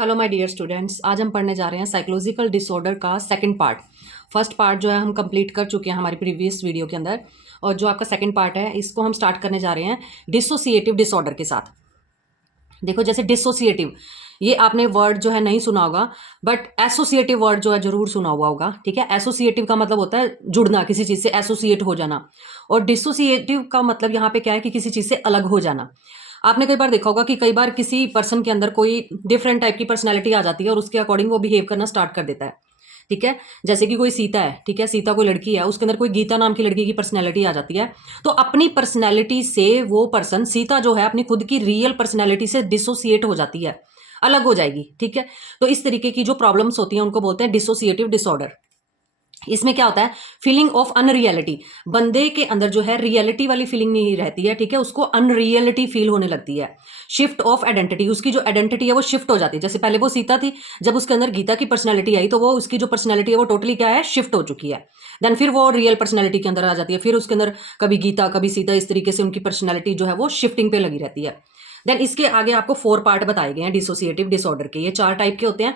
Hello my dear students, आज हम पढ़ने जा रहे हैं साइकोलॉजिकल डिसऑर्डर का सेकंड पार्ट। फर्स्ट पार्ट जो है हम कंप्लीट कर चुके हैं हमारी प्रीवियस वीडियो के अंदर, और जो आपका सेकंड पार्ट है इसको हम स्टार्ट करने जा रहे हैं डिसोसिएटिव डिसऑर्डर के साथ। देखो, जैसे डिसोसिएटिव, ये आपने वर्ड जो है नहीं सुना होगा, बट एसोसिएटिव वर्ड जो है जरूर सुना हुआ होगा। ठीक है, एसोसिएटिव का मतलब होता है जुड़ना, किसी चीज से एसोसिएट हो जाना। और डिसोसिएटिव का मतलब यहाँ पे क्या है कि किसी चीज से अलग हो जाना। आपने कई बार देखा होगा कि कई बार किसी पर्सन के अंदर कोई डिफरेंट टाइप की पर्सनैलिटी आ जाती है और उसके अकॉर्डिंग वो बिहेव करना स्टार्ट कर देता है। ठीक है, जैसे कि कोई सीता है, ठीक है, सीता कोई लड़की है, उसके अंदर कोई गीता नाम की लड़की की पर्सनैलिटी आ जाती है। तो अपनी पर्सनैलिटी से वो पर्सन सीता जो है अपनी खुद की रियल पर्सनैलिटी से डिसोसिएट हो जाती है, अलग हो जाएगी। ठीक है, तो इस तरीके की जो प्रॉब्लम्स होती हैं उनको बोलते हैं डिसोसिएटिव डिसऑर्डर। इसमें क्या होता है, फीलिंग ऑफ अनरियलिटी। बंदे के अंदर जो है रियलिटी वाली फीलिंग नहीं रहती है, ठीक है, उसको अनरियलिटी फील होने लगती है। शिफ्ट ऑफ आइडेंटिटी, उसकी जो आइडेंटिटी है वो शिफ्ट हो जाती है। जैसे पहले वो सीता थी, जब उसके अंदर गीता की पर्सनैलिटी आई तो वो उसकी जो पर्सनैलिटी है वो टोटली क्या है, शिफ्ट हो चुकी है। देन फिर वो रियल पर्सनैलिटी के अंदर आ जाती है, फिर उसके अंदर कभी गीता कभी सीता, इस तरीके से उनकी पर्सनैलिटी जो है वो शिफ्टिंग पे लगी रहती है। देन इसके आगे आपको 4 पार्ट बताए गए हैं डिसोसिएटिव डिसऑर्डर के। ये 4 टाइप के होते हैं।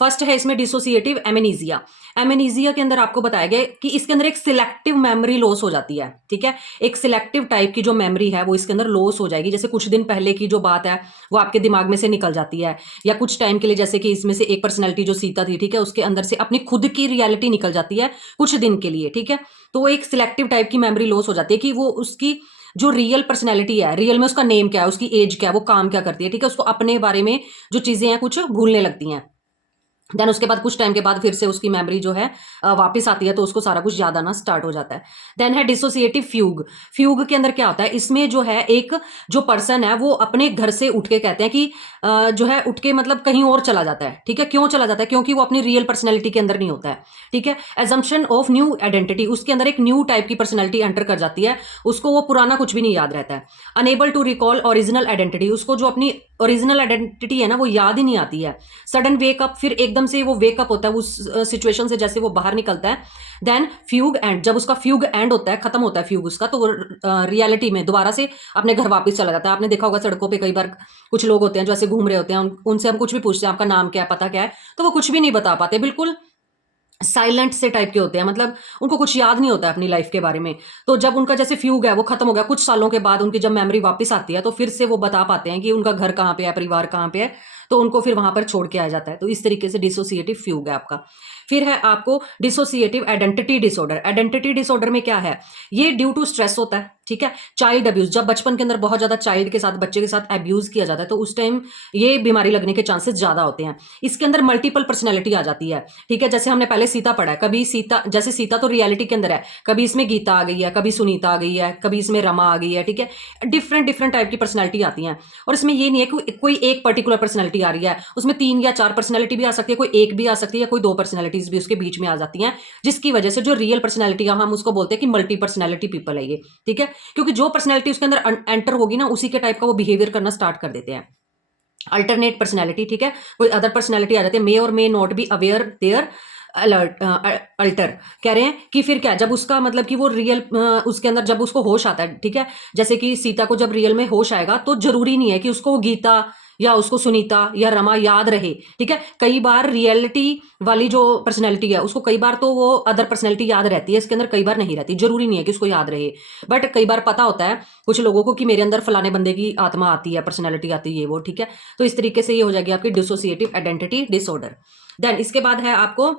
फर्स्ट है इसमें डिसोसिएटिव एमेनीजिया। एमेनीजिया के अंदर आपको बताया गया कि इसके अंदर एक सिलेक्टिव मेमोरी लॉस हो जाती है। ठीक है, एक सिलेक्टिव टाइप की जो मेमोरी है वो इसके अंदर लॉस हो जाएगी। जैसे कुछ दिन पहले की जो बात है वो आपके दिमाग में से निकल जाती है, या कुछ टाइम के लिए, जैसे कि इसमें से एक पर्सनैलिटी जो सीता थी, ठीक है, उसके अंदर से अपनी खुद की रियलिटी निकल जाती है कुछ दिन के लिए। ठीक है, तो वो एक सिलेक्टिव टाइप की मेमोरी लॉस हो जाती है कि वो उसकी जो रियल पर्सनैलिटी है, रियल में उसका नेम क्या है, उसकी एज क्या है, वो काम क्या करती है, ठीक है, उसको अपने बारे में जो चीजें हैं कुछ भूलने लगती हैं। देन उसके बाद कुछ टाइम के बाद फिर से उसकी मेमोरी जो है वापस आती है, तो उसको सारा कुछ याद आना स्टार्ट हो जाता है। देन है डिसोसिएटिव फ्यूग। फ्यूग के अंदर क्या होता है, इसमें जो है एक जो पर्सन है वो अपने घर से उठ के, कहते हैं कि जो है उठ के मतलब कहीं और चला जाता है। ठीक है, क्यों चला जाता है, क्योंकि वो अपनी रियल पर्सनैलिटी के अंदर नहीं होता है। ठीक है, एजम्पशन ऑफ न्यू आइडेंटिटी, उसके अंदर एक न्यू टाइप की पर्सनैलिटी एंटर कर जाती है, उसको वो पुराना कुछ भी नहीं याद रहता है। Unable to recall original identity, उसको जो अपनी ओरिजिनल आइडेंटिटी है ना वो याद ही नहीं आती है। सडन वेकअप, फिर एकदम से वो वेकअप होता है उस सिचुएशन से, जैसे वो बाहर निकलता है। देन फ्यूग एंड, जब उसका फ्यूग एंड होता है, खत्म होता है फ्यूग उसका, तो वो रियलिटी में दोबारा से अपने घर वापस चला जाता है। आपने देखा होगा सड़कों पे कई बार कुछ लोग होते हैं जो ऐसे घूम रहे होते हैं, उनसे हम कुछ भी पूछते हैं आपका नाम क्या है, पता क्या है, तो वो कुछ भी नहीं बता पाते, बिल्कुल साइलेंट से टाइप के होते हैं, मतलब उनको कुछ याद नहीं होता है अपनी लाइफ के बारे में। तो जब उनका जैसे फ्यूग है वो खत्म हो गया, कुछ सालों के बाद उनकी जब मेमोरी वापस आती है तो फिर से वो बता पाते हैं कि उनका घर कहाँ पे है, परिवार कहाँ पे है, तो उनको फिर वहां पर छोड़ के आ जाता है। तो इस तरीके से डिसोसिएटिव फ्यूग है आपका। फिर है आपको dissociative identity disorder. Identity disorder में क्या है, ये ड्यू टू स्ट्रेस होता है। ठीक है, चाइल्ड अब्यूज, जब बचपन के अंदर बहुत ज्यादा चाइल्ड के साथ, बच्चे के साथ अब्यूज किया जाता है तो उस टाइम ये बीमारी लगने के चांसेस ज्यादा होते हैं। इसके अंदर मल्टीपल पर्सनैलिटी आ जाती है। ठीक है, जैसे हमने पहले सीता पढ़ा है, कभी सीता, जैसे सीता तो रियलिटी के अंदर है, कभी इसमें गीता आ गई है, कभी सुनीता आ गई है, कभी इसमें रमा आ गई है। ठीक है, डिफरेंट डिफरेंट टाइप की पर्सनैलिटी आती हैं। और इसमें ये नहीं है कि कोई एक पर्टिकुलर पर्सनैलिटी आ रही है, उसमें 3 या 4 पर्सनैलिटी भी आ सकती है, कोई एक भी आ सकती है, या कोई 2 पर्सनैलिटीज भी उसके बीच में आ जाती हैं, जिसकी वजह से जो रियल पर्सनैलिटी है हम उसको बोलते हैं कि मल्टी पर्सनैलिटी पीपल है ये। ठीक है, क्योंकि जो पर्सनैलिटी उसके अंदर एंटर होगी ना, उसी के टाइप का वो बिहेवियर करना स्टार्ट कर देते हैं। अल्टरनेट पर्सनैलिटी, ठीक है, कोई अदर पर्सनैलिटी आ जाती है, मे और may not be aware their alert alter. कह रहे हैं कि फिर क्या, जब उसका मतलब कि वो रियल उसके अंदर जब उसको होश आता है, ठीक है, जैसे कि सीता को जब रियल में होश आएगा तो जरूरी नहीं है कि उसको गीता या उसको सुनीता या रमा याद रहे। ठीक है, कई बार रियलिटी वाली जो पर्सनैलिटी है उसको कई बार तो वो अदर पर्सनैलिटी याद रहती है, इसके अंदर कई बार नहीं रहती, जरूरी नहीं है कि उसको याद रहे। बट कई बार पता होता है कुछ लोगों को कि मेरे अंदर फलाने बंदे की आत्मा आती है, पर्सनैलिटी आती है, ये वो। ठीक है, तो इस तरीके से ये हो जाएगी आपकी डिसोसिएटिव आइडेंटिटी डिसऑर्डर। देन इसके बाद है आपको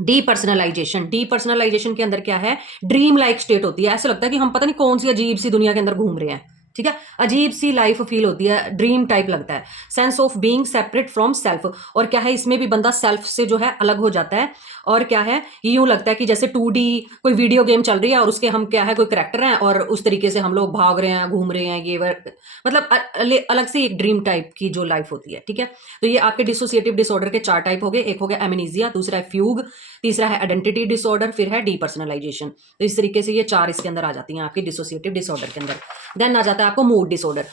डीपर्सनलाइजेशन। डीपर्सनलाइजेशन के अंदर क्या है, ड्रीम लाइक स्टेट होती है, ऐसा लगता है कि हम पता नहीं कौन सी अजीब सी दुनिया के अंदर घूम रहे हैं। ठीक है, अजीब सी लाइफ फील होती है, ड्रीम टाइप लगता है। Sense of being separate from self, और क्या है इसमें भी बंदा सेल्फ से जो है अलग हो जाता है। और क्या है, यूं लगता है कि जैसे 2D कोई वीडियो गेम चल रही है और उसके हम क्या है कोई करेक्टर हैं, और उस तरीके से हम लोग भाग रहे हैं, घूम रहे हैं, ये मतलब अलग से एक ड्रीम टाइप की जो लाइफ होती है। ठीक है, तो ये आपके डिसोसिएटिव डिसऑर्डर के 4 टाइप हो गए। एक हो गया एमनेसिया, दूसरा है फ्यूग, तीसरा है आइडेंटिटी डिसऑर्डर, फिर है डीपर्सनलाइजेशन। तो इस तरीके से ये 4 इसके अंदर आ जाती हैं आपकी डिसोसिएटिव डिसऑर्डर के अंदर। देन आ जाता है आपको मूड डिसऑर्डर।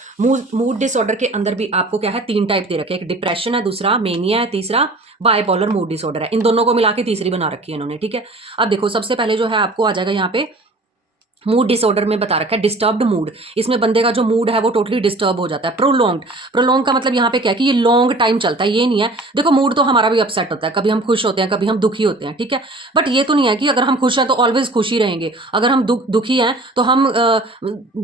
मूड डिसऑर्डर के अंदर भी आपको क्या है 3 टाइप दे रखे हैं, एक डिप्रेशन है, दूसरा मेनिया है, तीसरा बायपोलर मूड डिसऑर्डर है। इन दोनों को मिला के तीसरी बना रखी है इन्होंने। ठीक है, अब देखो सबसे पहले जो है आपको आ जाएगा यहाँ पे मूड डिसऑर्डर में बता रखा है डिस्टर्ब्ड मूड। इसमें बंदे का जो मूड है वो टोटली डिस्टर्ब हो जाता है। प्रोलॉन्ग, प्रोलॉन्ग का मतलब यहाँ पे क्या है कि ये लॉन्ग टाइम चलता है, ये नहीं है। देखो मूड तो हमारा भी अपसेट होता है, कभी हम खुश होते हैं, कभी हम दुखी होते हैं, ठीक है। बट ये तो नहीं है कि अगर हम खुश हैं तो ऑलवेज खुश ही रहेंगे, अगर हम दुखी हैं तो हम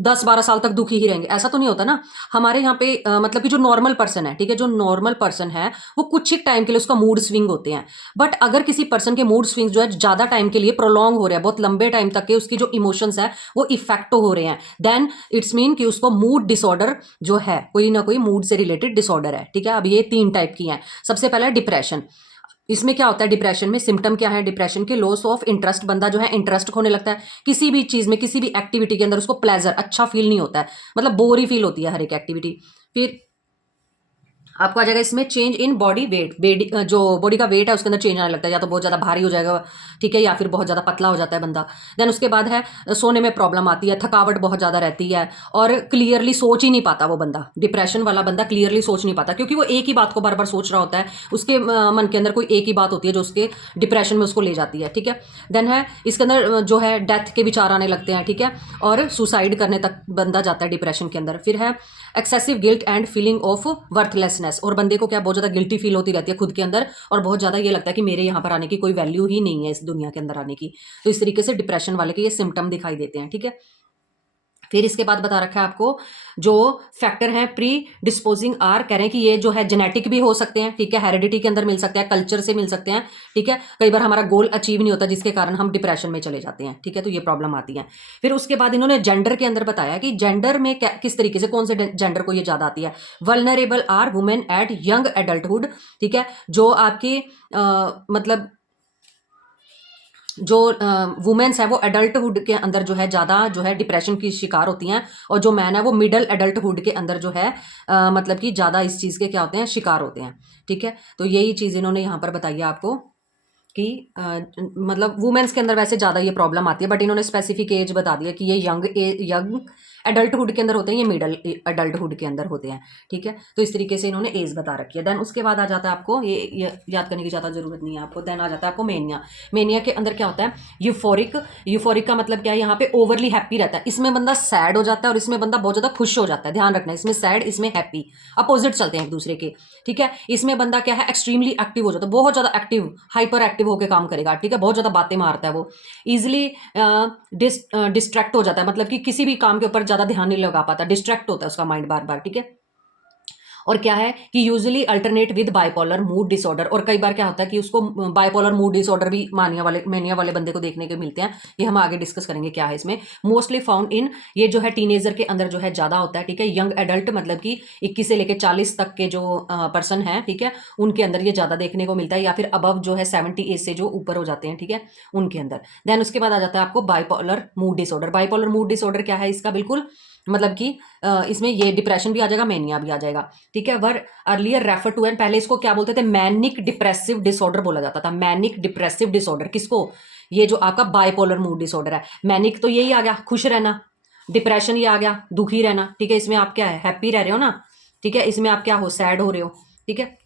10-12 साल तक दुखी ही रहेंगे, ऐसा तो नहीं होता ना। हमारे यहाँ पे मतलब कि जो नॉर्मल पर्सन है, ठीक है, जो नॉर्मल पर्सन है वो कुछ ही टाइम के लिए उसका मूड स्विंग होते हैं। बट अगर किसी पर्सन के मूड स्विंग जो है ज्यादा टाइम के लिए प्रोलॉन्ग हो रहा है, बहुत लंबे टाइम तक के उसकी जो इमोशंस है वो इफेक्ट हो रहे हैं, देन इट्स मीन कि उसको मूड डिसऑर्डर जो है, कोई ना कोई मूड से रिलेटेड डिसऑर्डर है, ठीक है। अब ये 3 टाइप की हैं। सबसे पहला है डिप्रेशन। इसमें क्या होता है, डिप्रेशन में सिम्टम क्या है, डिप्रेशन के लॉस ऑफ इंटरेस्ट, बंदा जो है इंटरेस्ट खोने लगता है किसी भी चीज में, किसी भी एक्टिविटी के अंदर उसको प्लेजर अच्छा फील नहीं होता है, मतलब बोर ही फील होती है हर एक एक्टिविटी। फिर आपको आ जाएगा इसमें चेंज इन बॉडी वेट, जो बॉडी का वेट है उसके अंदर चेंज आने लगता है, या तो बहुत ज़्यादा भारी हो जाएगा, ठीक है, या फिर बहुत ज़्यादा पतला हो जाता है बंदा। देन उसके बाद है सोने में प्रॉब्लम आती है, थकावट बहुत ज़्यादा रहती है, और क्लियरली सोच ही नहीं पाता वो बंदा, डिप्रेशन वाला बंदा क्लियरली सोच नहीं पाता, क्योंकि वो एक ही बात को बार बार सोच रहा होता है, उसके मन के अंदर कोई एक ही बात होती है जो उसके डिप्रेशन में उसको ले जाती है, ठीक है। देन है इसके अंदर जो है डेथ के विचार आने लगते हैं, ठीक है, और सुसाइड करने तक बंदा जाता है डिप्रेशन के अंदर। फिर है excessive guilt and feeling of worthlessness, और बंदे को क्या बहुत ज़्यादा गिल्टी फील होती रहती है खुद के अंदर, और बहुत ज़्यादा ये लगता है कि मेरे यहाँ पर आने की कोई वैल्यू ही नहीं है इस दुनिया के अंदर आने की। तो इस तरीके से डिप्रेशन वाले के ये सिम्टम दिखाई देते हैं, ठीक है। फिर इसके बाद बता रखा है आपको जो फैक्टर हैं प्री डिस्पोजिंग आर, कह रहे हैं कि ये जो है जेनेटिक भी हो सकते हैं, ठीक है, हेरिडिटी के अंदर मिल सकते हैं, कल्चर से मिल सकते हैं, ठीक है। कई बार हमारा गोल अचीव नहीं होता जिसके कारण हम डिप्रेशन में चले जाते हैं, ठीक है, तो ये प्रॉब्लम आती है। फिर उसके बाद इन्होंने जेंडर के अंदर बताया कि जेंडर में किस तरीके से, कौन से जेंडर को ये ज्यादा आती है। Vulnerable are women at young adulthood, ठीक है, जो आपकी मतलब जो वुमेन्स है वो एडल्टहुड के अंदर जो है ज़्यादा जो है डिप्रेशन की शिकार होती हैं, और जो मैन है वो मिडल एडल्टहुड के अंदर जो है मतलब कि ज़्यादा इस चीज़ के क्या होते हैं, शिकार होते हैं, ठीक है। तो यही चीज़ इन्होंने यहाँ पर बताई है आपको कि मतलब वुमेन्स के अंदर वैसे ज़्यादा ये प्रॉब्लम आती है, बट इन्होंने स्पेसिफिक एज बता दिया कि ये यंग एडल्टहुड के अंदर होते हैं, ये मिडल एडल्टहुड के अंदर होते हैं, ठीक है। तो इस तरीके से इन्होंने एज बता रखी है। देन उसके बाद आ जाता है आपको ये याद करने की ज़्यादा जरूरत नहीं है आपको। देन आ जाता है आपको मेनिया। मेनिया के अंदर क्या होता है, यूफोरिक। यूफोरिक का मतलब क्या है, यहाँ पे ओवरली हैप्पी रहता है, इसमें बंदा सैड हो जाता है और इसमें बंदा बहुत ज़्यादा खुश हो जाता है, ध्यान रखना, इसमें सैड इसमें हैप्पी अपोजिट चलते हैं एक दूसरे के, ठीक है। इसमें बंदा क्या है, एक्सट्रीमली एक्टिव हो जाता है, बहुत ज़्यादा एक्टिव हाइपर एक्टिव होकर काम करेगा, ठीक है, बहुत ज़्यादा बातें मारता है वो, ईजिली डिस्ट्रैक्ट हो जाता है, मतलब कि किसी भी काम के ऊपर ज़्यादा ध्यान नहीं लगा पाता, डिस्ट्रैक्ट होता है उसका माइंड बार बार, ठीक है। और क्या है कि usually alternate with bipolar mood disorder, और कई बार क्या होता है कि उसको बाइपोलर मूड डिसऑर्डर भी मेनिया वाले बंदे को देखने को मिलते हैं, ये हम आगे डिस्कस करेंगे क्या है इसमें। मोस्टली फाउंड इन, ये जो है टीनेजर के अंदर जो है ज़्यादा होता है, ठीक है। यंग एडल्ट मतलब कि 21 से लेकर 40 तक के जो पर्सन हैं, ठीक है, उनके अंदर ये ज़्यादा देखने को मिलता है, या फिर अबव जो है 70 एज से जो ऊपर हो जाते हैं, ठीक है, उनके अंदर। देन उसके बाद आ जाता है आपको bipolar mood disorder. Bipolar mood disorder क्या है इसका, बिल्कुल मतलब कि इसमें ये डिप्रेशन भी आ जाएगा, मेनिया भी आ जाएगा, ठीक है। Were earlier refer to, and पहले इसको क्या बोलते थे, मैनिक डिप्रेसिव डिसऑर्डर बोला जाता था। मैनिक डिप्रेसिव डिसऑर्डर किसको, ये जो आपका बाइपोलर मूड डिसऑर्डर है। मैनिक तो यही आ गया खुश रहना, डिप्रेशन ये आ गया दुखी रहना, ठीक है। इसमें आप क्या है, हैप्पी रह रहे हो ना, ठीक है, इसमें आप क्या हो, सैड हो रहे हो, ठीक है।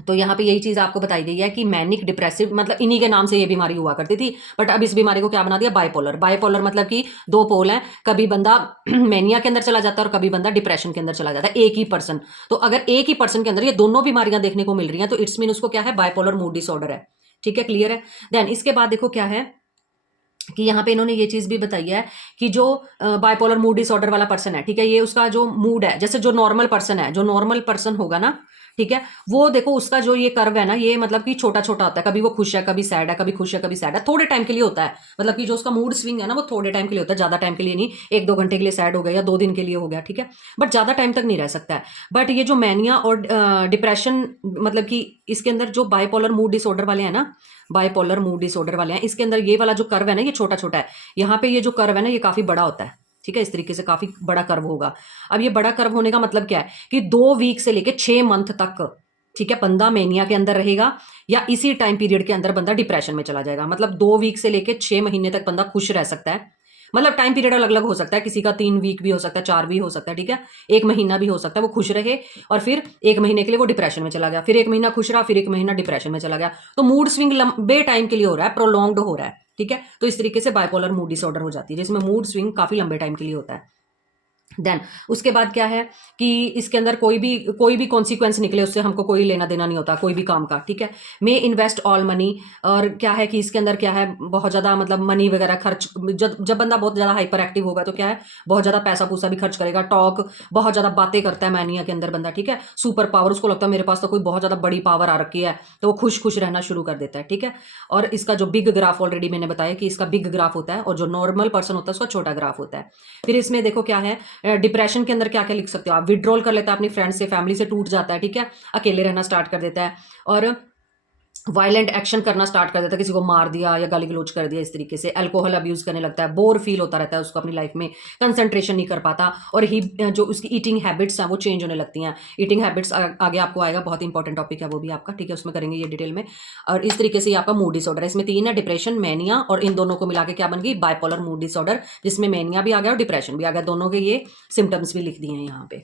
तो यहाँ पे यही चीज़ आपको बताई गई है कि मैनिक डिप्रेसिव मतलब इन्हीं के नाम से ये बीमारी हुआ करती थी, बट अब इस बीमारी को क्या बना दिया, बाइपोलर। बाइपोलर मतलब कि दो पोल हैं, कभी बंदा मैनिया के अंदर चला जाता है और कभी बंदा डिप्रेशन के अंदर चला जाता है, एक ही पर्सन। तो अगर एक ही पर्सन के अंदर ये दोनों बीमारियां देखने को मिल रही हैं तो इट्स मीन उसको क्या है, बाइपोलर मूड डिसऑर्डर है, ठीक है, क्लियर है। देन इसके बाद देखो क्या है कि यहाँ पे इन्होंने ये चीज़ भी बताई है कि जो बाइपोलर मूड डिसऑर्डर वाला पर्सन है, ठीक है, ये उसका जो मूड है, जैसे जो नॉर्मल पर्सन है, जो नॉर्मल पर्सन होगा ना, ठीक है, वो देखो उसका जो ये कर्व है ना, ये मतलब कि छोटा छोटा होता है, कभी वो खुश है कभी सैड है, कभी खुश है कभी सैड है, थोड़े टाइम के लिए होता है, मतलब कि जो उसका मूड स्विंग है ना वो थोड़े टाइम के लिए होता है, ज़्यादा टाइम के लिए नहीं, 1-2 घंटे के लिए सैड हो गया या 2 दिन के लिए हो गया, ठीक है, बट ज़्यादा टाइम तक नहीं रह सकता है। बट ये जो मैनिया और डिप्रेशन मतलब कि इसके अंदर जो बाइपोलर मूड डिसऑर्डर वाले हैं ना, बाइपोलर मूड डिसऑर्डर वाले हैं, इसके अंदर ये वाला जो कर्व है ना ये छोटा छोटा है, यहाँ पे ये जो कर्व है ना ये काफी बड़ा होता है, ठीक है, इस तरीके से काफी बड़ा कर्व होगा। अब ये बड़ा कर्व होने का मतलब क्या है कि 2 वीक से लेके 6 मंथ तक, ठीक है, बंदा मेनिया के अंदर रहेगा, या इसी टाइम पीरियड के अंदर बंदा डिप्रेशन में चला जाएगा। मतलब 2 वीक से लेके 6 महीने तक बंदा खुश रह सकता है, मतलब टाइम पीरियड अलग अलग हो सकता है, किसी का 3 वीक भी हो सकता है, 4 भी हो सकता है, ठीक है, 1 महीना भी हो सकता है वो खुश रहे, और फिर 1 महीने के लिए वो डिप्रेशन में चला गया, फिर 1 महीना खुश रहा, फिर 1 महीना डिप्रेशन में चला गया। तो मूड स्विंग लंबे टाइम के लिए हो रहा है, प्रोलॉन्ग्ड हो रहा है, ठीक है। तो इस तरीके से बाइपोलर मूड डिसऑर्डर हो जाती है, जिसमें मूड स्विंग काफ़ी लंबे टाइम के लिए होता है। देन उसके बाद क्या है कि इसके अंदर कोई भी कॉन्सिक्वेंस निकले उससे हमको कोई लेना देना नहीं होता कोई भी काम का, ठीक है। मे इन्वेस्ट ऑल मनी, और क्या है कि इसके अंदर क्या है, बहुत ज़्यादा मतलब मनी वगैरह खर्च, जब बंदा बहुत ज़्यादा हाइपर एक्टिव होगा तो क्या है, बहुत ज़्यादा पैसा पूसा भी खर्च करेगा, टॉक बहुत ज़्यादा बातें करता है मैनिया के अंदर बंदा, ठीक है। सुपर पावर, उसको लगता है मेरे पास तो कोई बहुत ज़्यादा बड़ी पावर आ रखी है, तो वो खुश खुश रहना शुरू कर देता है, ठीक है। और इसका जो बिग ग्राफ ऑलरेडी मैंने बताया कि इसका बिग ग्राफ होता है, और जो नॉर्मल पर्सन होता है उसका छोटा ग्राफ होता है। फिर इसमें देखो क्या है, डिप्रेशन के अंदर क्या क्या लिख सकते हो आप, विड्रॉल कर लेता है अपनी फ्रेंड से, फैमिली से टूट जाता है, ठीक है, अकेले रहना स्टार्ट कर देता है, और वायलेंट एक्शन करना स्टार्ट कर देता है, किसी को मार दिया या गाली गलौज कर दिया, इस तरीके से अल्कोहल अब्यूज करने लगता है, बोर फील होता रहता है उसको अपनी लाइफ में, कंसंट्रेशन नहीं कर पाता, और ही जो उसकी ईटिंग हैबिट्स हैं वो चेंज होने लगती हैं। ईटिंग हैबिट्स आगे आपको आएगा, बहुत इंपॉर्टेंट टॉपिक है वो भी आपका, ठीक है, उसमें करेंगे ये डिटेल में। और इस तरीके से ये आपका मूड डिसऑर्डर है, इसमें 3 है, डिप्रेशन, मैनिया, और इन दोनों को मिला के क्या बन गई, बाइपोलर मूड डिसऑर्डर, जिसमें मैनिया भी आ गया और डिप्रेशन भी आ गया, दोनों के ये सिम्टम्स भी लिख दिए हैं यहाँ पे।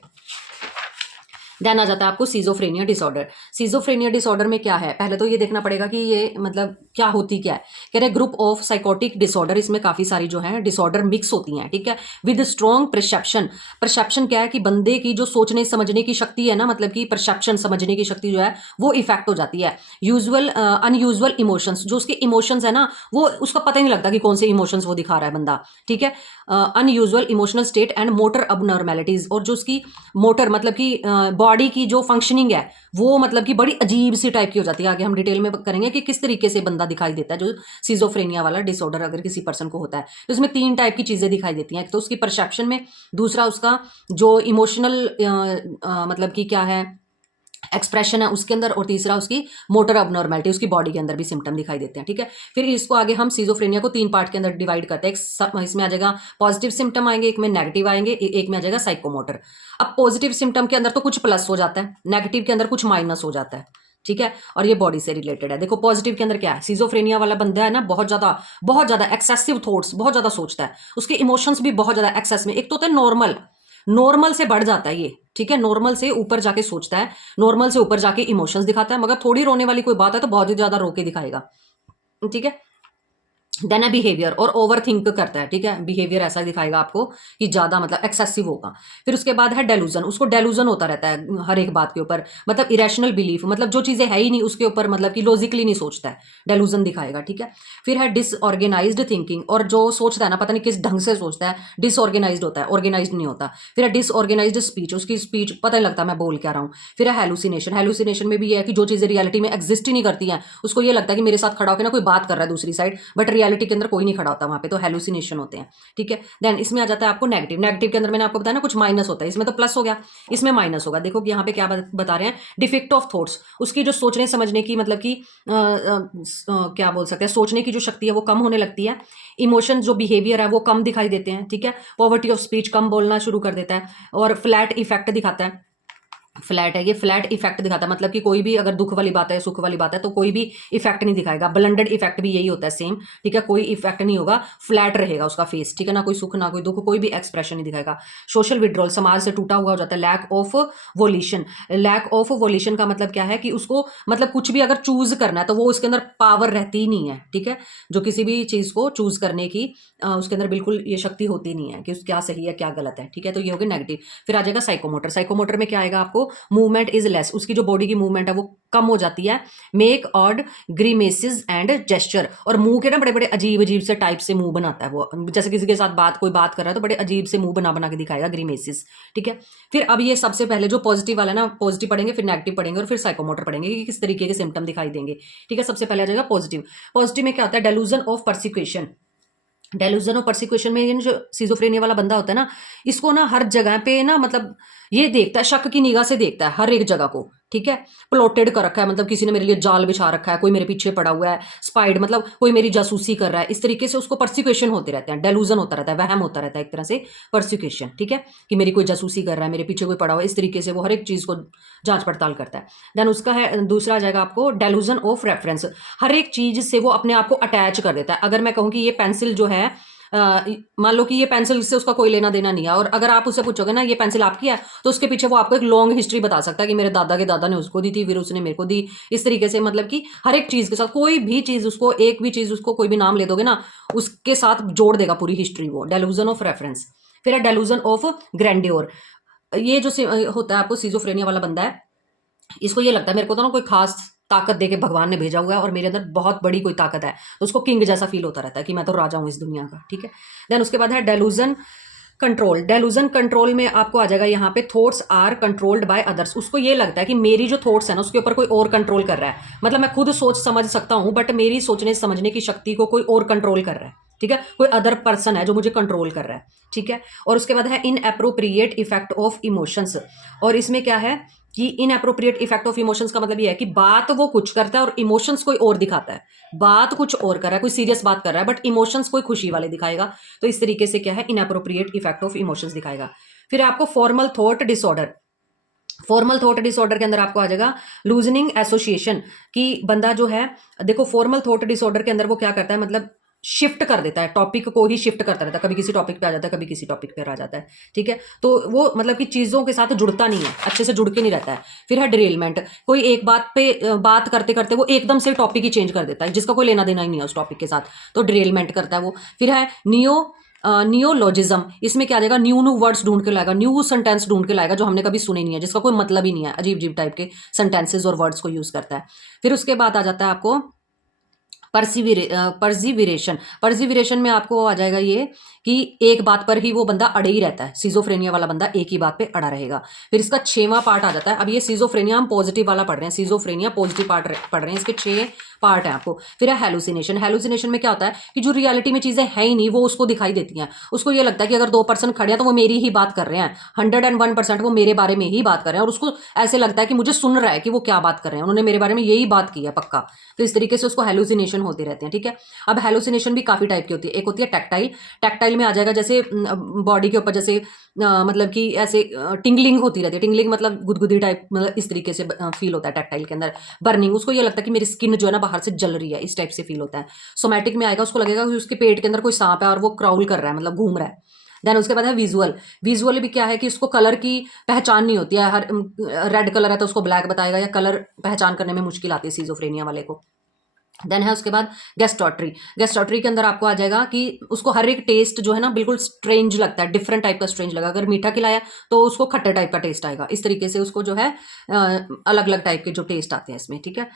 देन आ जाता है आपको सीजोफ्रेनिया डिसऑर्डर। सीजोफ्रेनिया डिसऑर्डर में क्या है, पहले तो ये देखना पड़ेगा कि ये मतलब क्या होती क्या है। कह रहे ग्रुप ऑफ साइकोटिक डिसऑर्डर, इसमें काफ़ी सारी जो है डिसऑर्डर मिक्स होती हैं, ठीक है, विद स्ट्रॉन्ग परसेप्शन। परसेप्शन क्या है कि बंदे की जो सोचने समझने की शक्ति है ना, मतलब कि परसेप्शन समझने की शक्ति जो है वो इफेक्ट हो जाती है। यूजुअल अनयूजुअल इमोशंस, जो उसके इमोशंस है ना वो उसका पता ही नहीं लगता कि कौन से इमोशंस वो दिखा रहा है बंदा, ठीक है। Unusual emotional state and motor abnormalities, और जो उसकी मोटर मतलब कि बॉडी की जो फंक्शनिंग है वो मतलब कि बड़ी अजीब सी टाइप की हो जाती है। आगे हम डिटेल में करेंगे कि किस तरीके से बंदा दिखाई देता है जो सिजोफ्रेनिया वाला डिसऑर्डर अगर किसी पर्सन को होता है, तो इसमें 3 टाइप की चीज़ें दिखाई देती हैं। एक तो उसकी परसेप्शन में, दूसरा उसका जो इमोशनल मतलब कि क्या है एक्सप्रेशन है उसके अंदर, और तीसरा उसकी मोटर अबनॉर्मेलिटी, उसकी बॉडी के अंदर भी सिम्टम दिखाई देते हैं, ठीक है। फिर इसको आगे हम सिजोफ्रेनिया को 3 पार्ट के अंदर डिवाइड करते हैं। इसमें आ जाएगा पॉजिटिव सिम्टम आएंगे, एक में नेगेटिव आएंगे, एक में आ जाएगा साइकोमोटर। अब पॉजिटिव सिम्टम के अंदर तो कुछ प्लस हो जाता है, नेगेटिव के अंदर कुछ माइनस हो जाता है, ठीक है, और ये बॉडी से रिलेटेड है। देखो पॉजिटिव के अंदर क्या है, सिजोफ्रेनिया वाला बंदा है ना बहुत ज्यादा एक्सेसिव थॉट्स, बहुत ज्यादा सोचता है, उसके इमोशंस भी बहुत ज्यादा एक्सेस में। एक तो होता है नॉर्मल से बढ़ जाता है ये, ठीक है, नॉर्मल से ऊपर जाके सोचता है, नॉर्मल से ऊपर जाके इमोशंस दिखाता है, मगर थोड़ी रोने वाली कोई बात है तो बहुत ही ज्यादा रो के दिखाएगा, ठीक है। देन है बिहेवियर, और ओवर थिंक करता है, ठीक है, बिहेवियर ऐसा दिखाएगा आपको कि ज़्यादा मतलब एक्सेसिव होगा। फिर उसके बाद है डेलूजन, उसको डेलूजन होता रहता है हर एक बात के ऊपर, मतलब इरेशनल बिलीफ, मतलब जो चीज़ें है ही नहीं उसके ऊपर मतलब कि लॉजिकली नहीं सोचता है, डेलूजन दिखाएगा, ठीक है। फिर है डिसऑर्गेनाइज्ड थिंकिंग, और जो सोचता है ना पता नहीं किस ढंग से सोचता है, डिसऑर्गेनाइज्ड होता है, ऑर्गेनाइज्ड नहीं होता। फिर है डिसऑर्गेनाइज्ड स्पीच, उसकी स्पीच पता नहीं लगता मैं बोल क्या रहा हूँ। फिर है हेलुसिनेशन, हेलुसिनेशन में भी ये है कि जो चीज़ें रियलिटी में एग्जिस्ट ही नहीं करती हैं उसको ये लगता है कि मेरे साथ खड़ा होकर ना कोई बात कर रहा है दूसरी साइड, बट रियलिटी के अंदर कोई नहीं खड़ा होता वहां पे, तो हेलुसिनेशन होते हैं, ठीक है। देन इसमें आ जाता है आपको नेगेटिव। नेगेटिव के अंदर मैंने आपको बताया ना कुछ माइनस होता है, इसमें तो प्लस हो गया, इसमें माइनस होगा। देखो कि यहाँ पे क्या बता रहे हैं, डिफेक्ट ऑफ थॉट्स, उसकी जो सोचने समझने की मतलब कि क्या बोल सकते हैं, सोचने की जो शक्ति है वो कम होने लगती है। इमोशन जो बिहेवियर है वो कम दिखाई देते हैं, ठीक है। पॉवर्टी ऑफ स्पीच, कम बोलना शुरू कर देता है, और फ्लैट इफेक्ट दिखाता है। फ्लैट है ये, फ्लैट इफेक्ट दिखाता है, मतलब कि कोई भी अगर दुख वाली बात है सुख वाली बात है तो कोई भी इफेक्ट नहीं दिखाएगा। ब्लेंडेड इफेक्ट भी यही होता है सेम, ठीक है, कोई इफेक्ट नहीं होगा, फ्लैट रहेगा उसका फेस, ठीक है, ना कोई सुख ना कोई दुख, कोई भी एक्सप्रेशन नहीं दिखाएगा। सोशल विड्रॉल, समाज से टूटा हुआ हो जाता है। Lack of volition, lack of volition का मतलब क्या है कि उसको मतलब कुछ भी अगर चूज करना है तो वो उसके अंदर पावर रहती ही नहीं है, ठीक है, जो किसी भी चीज को चूज करने की उसके अंदर बिल्कुल ये शक्ति होती नहीं है कि क्या सही है क्या गलत है, ठीक है, तो ये हो गया नेगेटिव। फिर आ जाएगा साइकोमोटर। साइकोमोटर में क्या आएगा आपको, मूवमेंट इज लेस, उसकी जो बॉडी की मूवमेंट है वो कम हो जाती है। मेक ऑड ग्रीमेसेस एंड जेस्चर, और मुंह के ना बड़े बड़े अजीब अजीब से टाइप से मुंह बनाता है वो, जैसे किसी के साथ कोई बात कर रहा है तो बड़े अजीब से मुंह बना बना के दिखाएगा, ग्रीमेसेस, ठीक है। फिर अब ये सबसे पहले जो पॉजिटिव वाला ना, पॉजिटिव पढ़ेंगे फिर नेगेटिव पढ़ेंगे और फिर साइकोमोटर पढ़ेंगे कि किस तरीके के सिम्टम दिखाई देंगे, ठीक है। सबसे पहले आ जाएगा पॉजिटिव। पॉजिटिव में क्या होता है, डेलूजन ऑफ परसिक्यूशन। डेलूजन ऑफ परसिक्यूशन में ये जो सिजोफ्रेनिया वाला बंदा होता है ना, इसको ना हर जगह पे ना मतलब ये देखता है, शक की निगाह से देखता है हर एक जगह को, ठीक है। प्लॉटेड कर रखा है, मतलब किसी ने मेरे लिए जाल बिछा रखा है, कोई मेरे पीछे पड़ा हुआ है, स्पाइड मतलब कोई मेरी जासूसी कर रहा है, इस तरीके से उसको परसिक्यूशन होते रहते हैं, डेलूजन होता रहता है, वहम होता रहता है एक तरह से परसिक्यूशन, ठीक है, कि मेरी कोई जासूसी कर रहा है, मेरे पीछे कोई पड़ा हुआ है, इस तरीके से वो हर एक चीज़ को जांच पड़ताल करता है। देन उसका है दूसरा आ जाएगा आपको डेलूजन ऑफ रेफरेंस, हर एक चीज़ से वो अपने आप को अटैच कर देता है। अगर मैं कहूँ कि ये पेंसिल जो है मान लो कि ये पेंसिल से उसका कोई लेना देना नहीं है, और अगर आप उससे पूछोगे ना ये पेंसिल आपकी है, तो उसके पीछे वो आपको एक लॉन्ग हिस्ट्री बता सकता है कि मेरे दादा के दादा ने उसको दी थी, फिर उसने मेरे को दी। इस तरीके से मतलब कि हर एक चीज के साथ कोई भी चीज उसको, एक भी चीज उसको कोई भी नाम ले दोगे ना, उसके साथ जोड़ देगा पूरी हिस्ट्री वो। डेलूजन ऑफ रेफरेंस। फिर है डेलूजन ऑफ ग्रैंडियोर। ये जो होता है आपको सिजोफ्रेनिया वाला बंदा है, इसको ये लगता है मेरे को तो ना कोई खास ताकत देके भगवान ने भेजा हुआ है और मेरे अंदर बहुत बड़ी कोई ताकत है, तो उसको किंग जैसा फील होता रहता है कि मैं तो राजा हूं इस दुनिया का। ठीक है। देन उसके बाद है डेलूजन कंट्रोल। डेलूजन कंट्रोल में आपको आ जाएगा यहाँ पे thoughts are controlled by others. उसको ये लगता है कि मेरी जो थॉट्स है ना उसके ऊपर कोई और कंट्रोल कर रहा है। मतलब मैं खुद सोच समझ सकता हूँ, बट मेरी सोचने समझने की शक्ति को कोई और कंट्रोल कर रहा है। ठीक है। कोई अदर पर्सन है जो मुझे कंट्रोल कर रहा है। ठीक है। और उसके बाद है इनएप्रोप्रिएट इफेक्ट ऑफ इमोशंस। और इसमें क्या है कि इनएप्रोप्रिएट इफेक्ट ऑफ इमोशंस का मतलब ये है कि बात वो कुछ करता है और इमोशंस कोई और दिखाता है। बात कुछ और कर रहा है, कोई सीरियस बात कर रहा है, बट इमोशंस कोई खुशी वाले दिखाएगा। तो इस तरीके से क्या है, इनएप्रोप्रिएट इफेक्ट ऑफ इमोशंस दिखाएगा। फिर आपको formal thought disorder. Formal thought disorder के अंदर आपको आ जाएगा लूजनिंग एसोसिएशन। कि बंदा जो है, देखो फॉर्मल थॉट डिसऑर्डर के अंदर वो क्या करता है, मतलब शिफ्ट कर देता है, टॉपिक को ही शिफ्ट करता रहता है, कभी किसी टॉपिक पे आ जाता है, कभी किसी टॉपिक पे आ जाता है। ठीक है। तो वो मतलब कि चीजों के साथ जुड़ता नहीं है, अच्छे से जुड़ के नहीं रहता है। फिर है डिरेलमेंट। कोई एक बात पे बात करते करते वो एकदम से टॉपिक ही चेंज कर देता है, जिसका कोई लेना देना ही नहीं है उस टॉपिक के साथ, तो डिरेलमेंट करता है वो। फिर है नियोलॉजिज्म। इसमें क्या आ जाएगा, न्यू न्यू वर्ड्स ढूंढ के लाएगा, न्यू सेंटेंस ढूंढ के लाएगा जो हमने कभी सुने नहीं है, जिसका कोई मतलब ही नहीं है, अजीब अजीब टाइप के सेंटेंसेज और वर्ड्स को यूज करता है। फिर उसके बाद आ जाता है आपको परसिविरेशन। परसिविरेशन में आपको आ जाएगा ये कि एक बात पर ही वो बंदा अड़े ही रहता है। सिजोफ्रेनिया वाला बंदा एक ही बात पे अड़ा रहेगा। फिर इसका 6वां पार्ट आ जाता है। अब ये सिजोफ्रेनिया हम पॉजिटिव वाला पढ़ रहे हैं, सिजोफ्रेनिया पॉजिटिव पार्ट पढ़ रहे हैं, इसके 6 पार्ट है आपको। फिर है हेलुसिनेशन। हेलुसिनेशन में क्या होता है कि जो रियलिटी में चीजें है ही नहीं वो उसको दिखाई देती हैं। उसको ये लगता है कि अगर 2 पर्सन खड़े हैं तो वो मेरी ही बात कर रहे हैं, 101% वो मेरे बारे में ही बात कर रहे हैं, और उसको ऐसे लगता है कि मुझे सुन रहा है कि वो क्या बात कर रहे हैं, उन्होंने मेरे बारे में यही बात की है पक्का। तो इस तरीके से उसको हेलुसिनेशन होते रहते हैं। ठीक है। अब हेलुसिनेशन भी काफी टाइप की होती है। एक होती है टैक्टाइल। टैक्टाइल में आ जाएगा जैसे बॉडी के ऊपर जैसे मतलब कि ऐसे टिंगलिंग होती रहती है। टिंगलिंग मतलब गुदगुदी टाइप, मतलब इस तरीके से फील होता है टैक्टाइल के अंदर। बर्निंग, उसको ये लगता है कि मेरी स्किन जो है ना बाहर से जल रही है, इस टाइप से फील होता है। सोमैटिक में आएगा, उसको लगेगा कि उसके पेट के अंदर कोई सांप है और वो क्राउल कर रहा है, मतलब घूम रहा है। देन उसके बाद है विजुअल। विजुअल भी क्या है कि उसको कलर की पहचान नहीं होती है। हर रेड कलर है तो उसको ब्लैक बताएगा, या कलर पहचान करने में मुश्किल आती है सिजोफ्रेनिया वाले को। देन है उसके बाद गेस्टॉटरी। गेस्टॉटरी के अंदर आपको आ जाएगा कि उसको हर एक टेस्ट जो है ना बिल्कुल स्ट्रेंज लगता है, डिफरेंट टाइप का स्ट्रेंज लगा। अगर मीठा खिलाया तो उसको खट्टे टाइप का टेस्ट आएगा। इस तरीके से उसको जो है अलग अलग टाइप के जो टेस्ट आते हैं इसमें। ठीक है।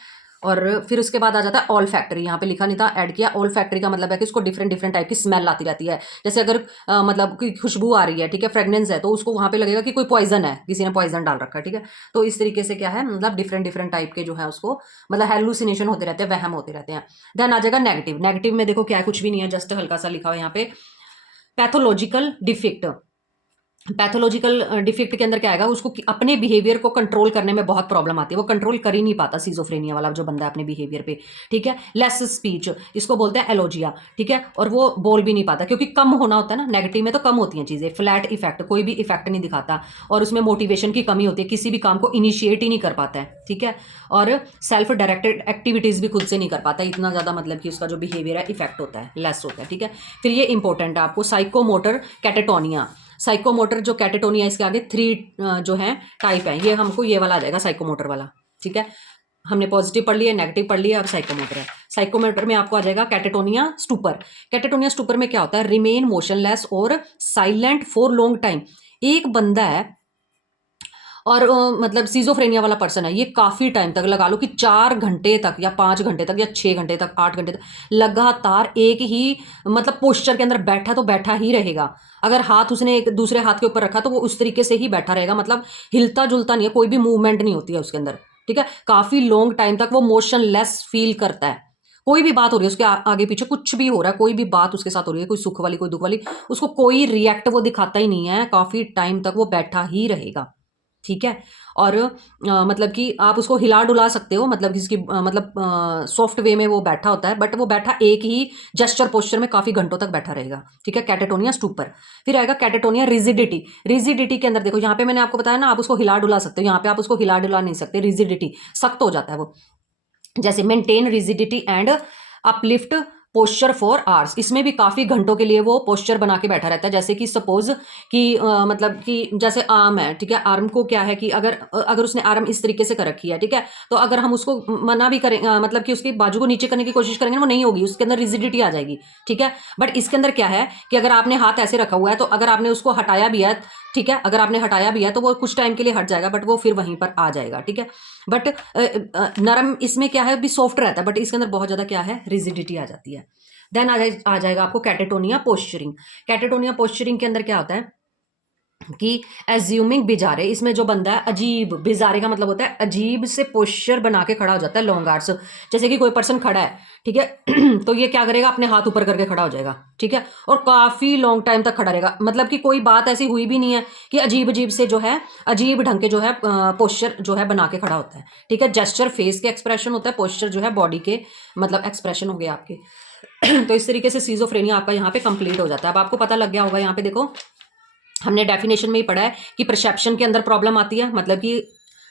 और फिर उसके बाद आ जाता है ऑल फैक्ट्री। यहाँ पे लिखा नहीं था, ऐड किया। ऑल फैक्ट्री का मतलब है कि उसको डिफरेंट डिफरेंट टाइप की स्मेल आती रहती है। जैसे अगर मतलब कोई खुशबू आ रही है, ठीक है, फ्रेगनेंस है, तो उसको वहां पे लगेगा कि कोई पॉइजन है, किसी ने पॉइजन डाल रखा है। ठीक है। तो इस तरीके से क्या है, मतलब डिफरेंट डिफरेंट टाइप के जो है उसको मतलब हेलुसिनेशन होते रहते हैं, वहम होते रहते हैं। देन आ जाएगा नेगेटिव। नेगेटिव में देखो क्या है, कुछ भी नहीं है, जस्ट हल्का सा लिखा हुआ है यहाँ पे पैथोलॉजिकल डिफेक्ट। पैथोलॉजिकल डिफेक्ट के अंदर क्या आएगा, उसको अपने बिहेवियर को कंट्रोल करने में बहुत प्रॉब्लम आती है, वो कंट्रोल कर ही नहीं पाता सिजोफ्रेनिया वाला जो बंदा है अपने बिहेवियर पे। ठीक है। लेस स्पीच, इसको बोलते हैं एलोजिया। ठीक है। और वो बोल भी नहीं पाता क्योंकि कम होना होता है ना, नेगेटिव में तो कम होती हैं चीजें। फ्लैट इफेक्ट, कोई भी इफेक्ट नहीं दिखाता, और उसमें मोटिवेशन की कमी होती है, किसी भी काम को इनिशिएट ही नहीं कर पाता है। ठीक है। और सेल्फ डायरेक्टेड एक्टिविटीज भी खुद से नहीं कर पाता, इतना ज्यादा मतलब कि उसका जो बिहेवियर है इफेक्ट होता है, लेस होता है। ठीक है। फिर ये इंपॉर्टेंट है आपको, साइकोमोटर कैटेटोनिया। साइकोमोटर जो कैटेटोनिया, इसके आगे 3 जो है टाइप है, ये हमको ये वाला आ जाएगा साइकोमोटर वाला। ठीक है। हमने पॉजिटिव पढ़ लिया, नेगेटिव पढ़ लिया, अब साइकोमोटर है। साइकोमोटर में आपको आ जाएगा कैटेटोनिया स्टूपर। कैटेटोनिया स्टूपर में क्या होता है, रिमेन मोशनलेस और साइलेंट फॉर लॉन्ग टाइम। एक बंदा है और मतलब सिजोफ्रेनिया वाला पर्सन है, ये काफी टाइम तक, लगा लो कि 4 घंटे तक या 5 घंटे तक या 6 घंटे तक, 8 घंटे तक लगातार एक ही मतलब पोस्चर के अंदर बैठा तो बैठा ही रहेगा। अगर हाथ उसने एक दूसरे हाथ के ऊपर रखा तो वो उस तरीके से ही बैठा रहेगा, मतलब हिलता जुलता नहीं है, कोई भी मूवमेंट नहीं होती है उसके अंदर। ठीक है। काफी लॉन्ग टाइम तक वो मोशनलेस फील करता है। कोई भी बात हो रही है उसके आगे पीछे, कुछ भी हो रहा है, कोई भी बात उसके साथ हो रही है, कोई सुख वाली कोई दुख वाली, उसको कोई रिएक्ट वो दिखाता ही नहीं है, काफी टाइम तक वो बैठा ही रहेगा। ठीक है। और मतलब कि आप उसको हिला डुला सकते हो, मतलब इसकी मतलब सॉफ्ट वे में वो बैठा होता है, बट वो बैठा एक ही जेस्चर पोस्चर में काफी घंटों तक बैठा रहेगा। ठीक है। Catatonia stupor. फिर आएगा कैटेटोनिया रिजिडिटी। रिजिडिटी के अंदर देखो, यहाँ पे मैंने आपको बताया ना, आप उसको हिला डुला सकते हो, यहाँ पे आप उसको हिला डुला नहीं सकते, रिजिडिटी, सख्त हो जाता है वो। जैसे maintain rigidity and uplift posture for hours, इसमें भी काफ़ी घंटों के लिए वो पोस्चर बना के बैठा रहता है। जैसे कि सपोज कि मतलब कि जैसे आर्म है, ठीक है, आर्म को क्या है कि अगर उसने आर्म इस तरीके से कर रखी है, ठीक है, तो अगर हम उसको मना भी करें, मतलब कि उसकी बाजू को नीचे करने की कोशिश करेंगे ना, वो नहीं होगी, उसके अंदर रिजिडिटी आ जाएगी, ठीक है। बट इसके अंदर क्या है कि अगर आपने हाथ ऐसे रखा हुआ है, तो अगर आपने उसको हटाया भी है, ठीक है, अगर आपने हटाया भी है तो वो कुछ टाइम के लिए हट जाएगा, बट वो फिर वहीं पर आ जाएगा, ठीक है। बट नरम इसमें क्या है, भी सॉफ्ट रहता है, बट इसके अंदर बहुत ज़्यादा क्या है, रिजिडिटी आ जाती है। देन आ जाएगा आपको कैटेटोनिया पोस्चरिंग। कैटेटोनिया पोस्चरिंग के अंदर क्या होता है कि एज्यूमिंग बिजारे, इसमें जो बंदा है अजीब, बिजारे का मतलब होता है अजीब से पोस्चर बना के खड़ा हो जाता है लॉन्ग आर्स। जैसे कि कोई पर्सन खड़ा है, ठीक है, तो ये क्या करेगा, अपने हाथ ऊपर करके खड़ा हो जाएगा, ठीक है, और काफी लॉन्ग टाइम तक खड़ा रहेगा। मतलब कि कोई बात ऐसी हुई भी नहीं है कि अजीब अजीब से जो है, अजीब ढंग के जो है पोस्चर जो है बना के खड़ा होता है, ठीक है। जेस्चर फेस के एक्सप्रेशन होता है, पोस्चर जो है बॉडी के मतलब एक्सप्रेशन हो गए आपके। तो इस तरीके से सीजोफ्रेनिया आपका यहाँ पे कंप्लीट हो जाता है। अब आपको पता लग गया होगा, यहाँ पे देखो हमने डेफिनेशन में ही पढ़ा है कि परसेप्शन के अंदर प्रॉब्लम आती है, मतलब कि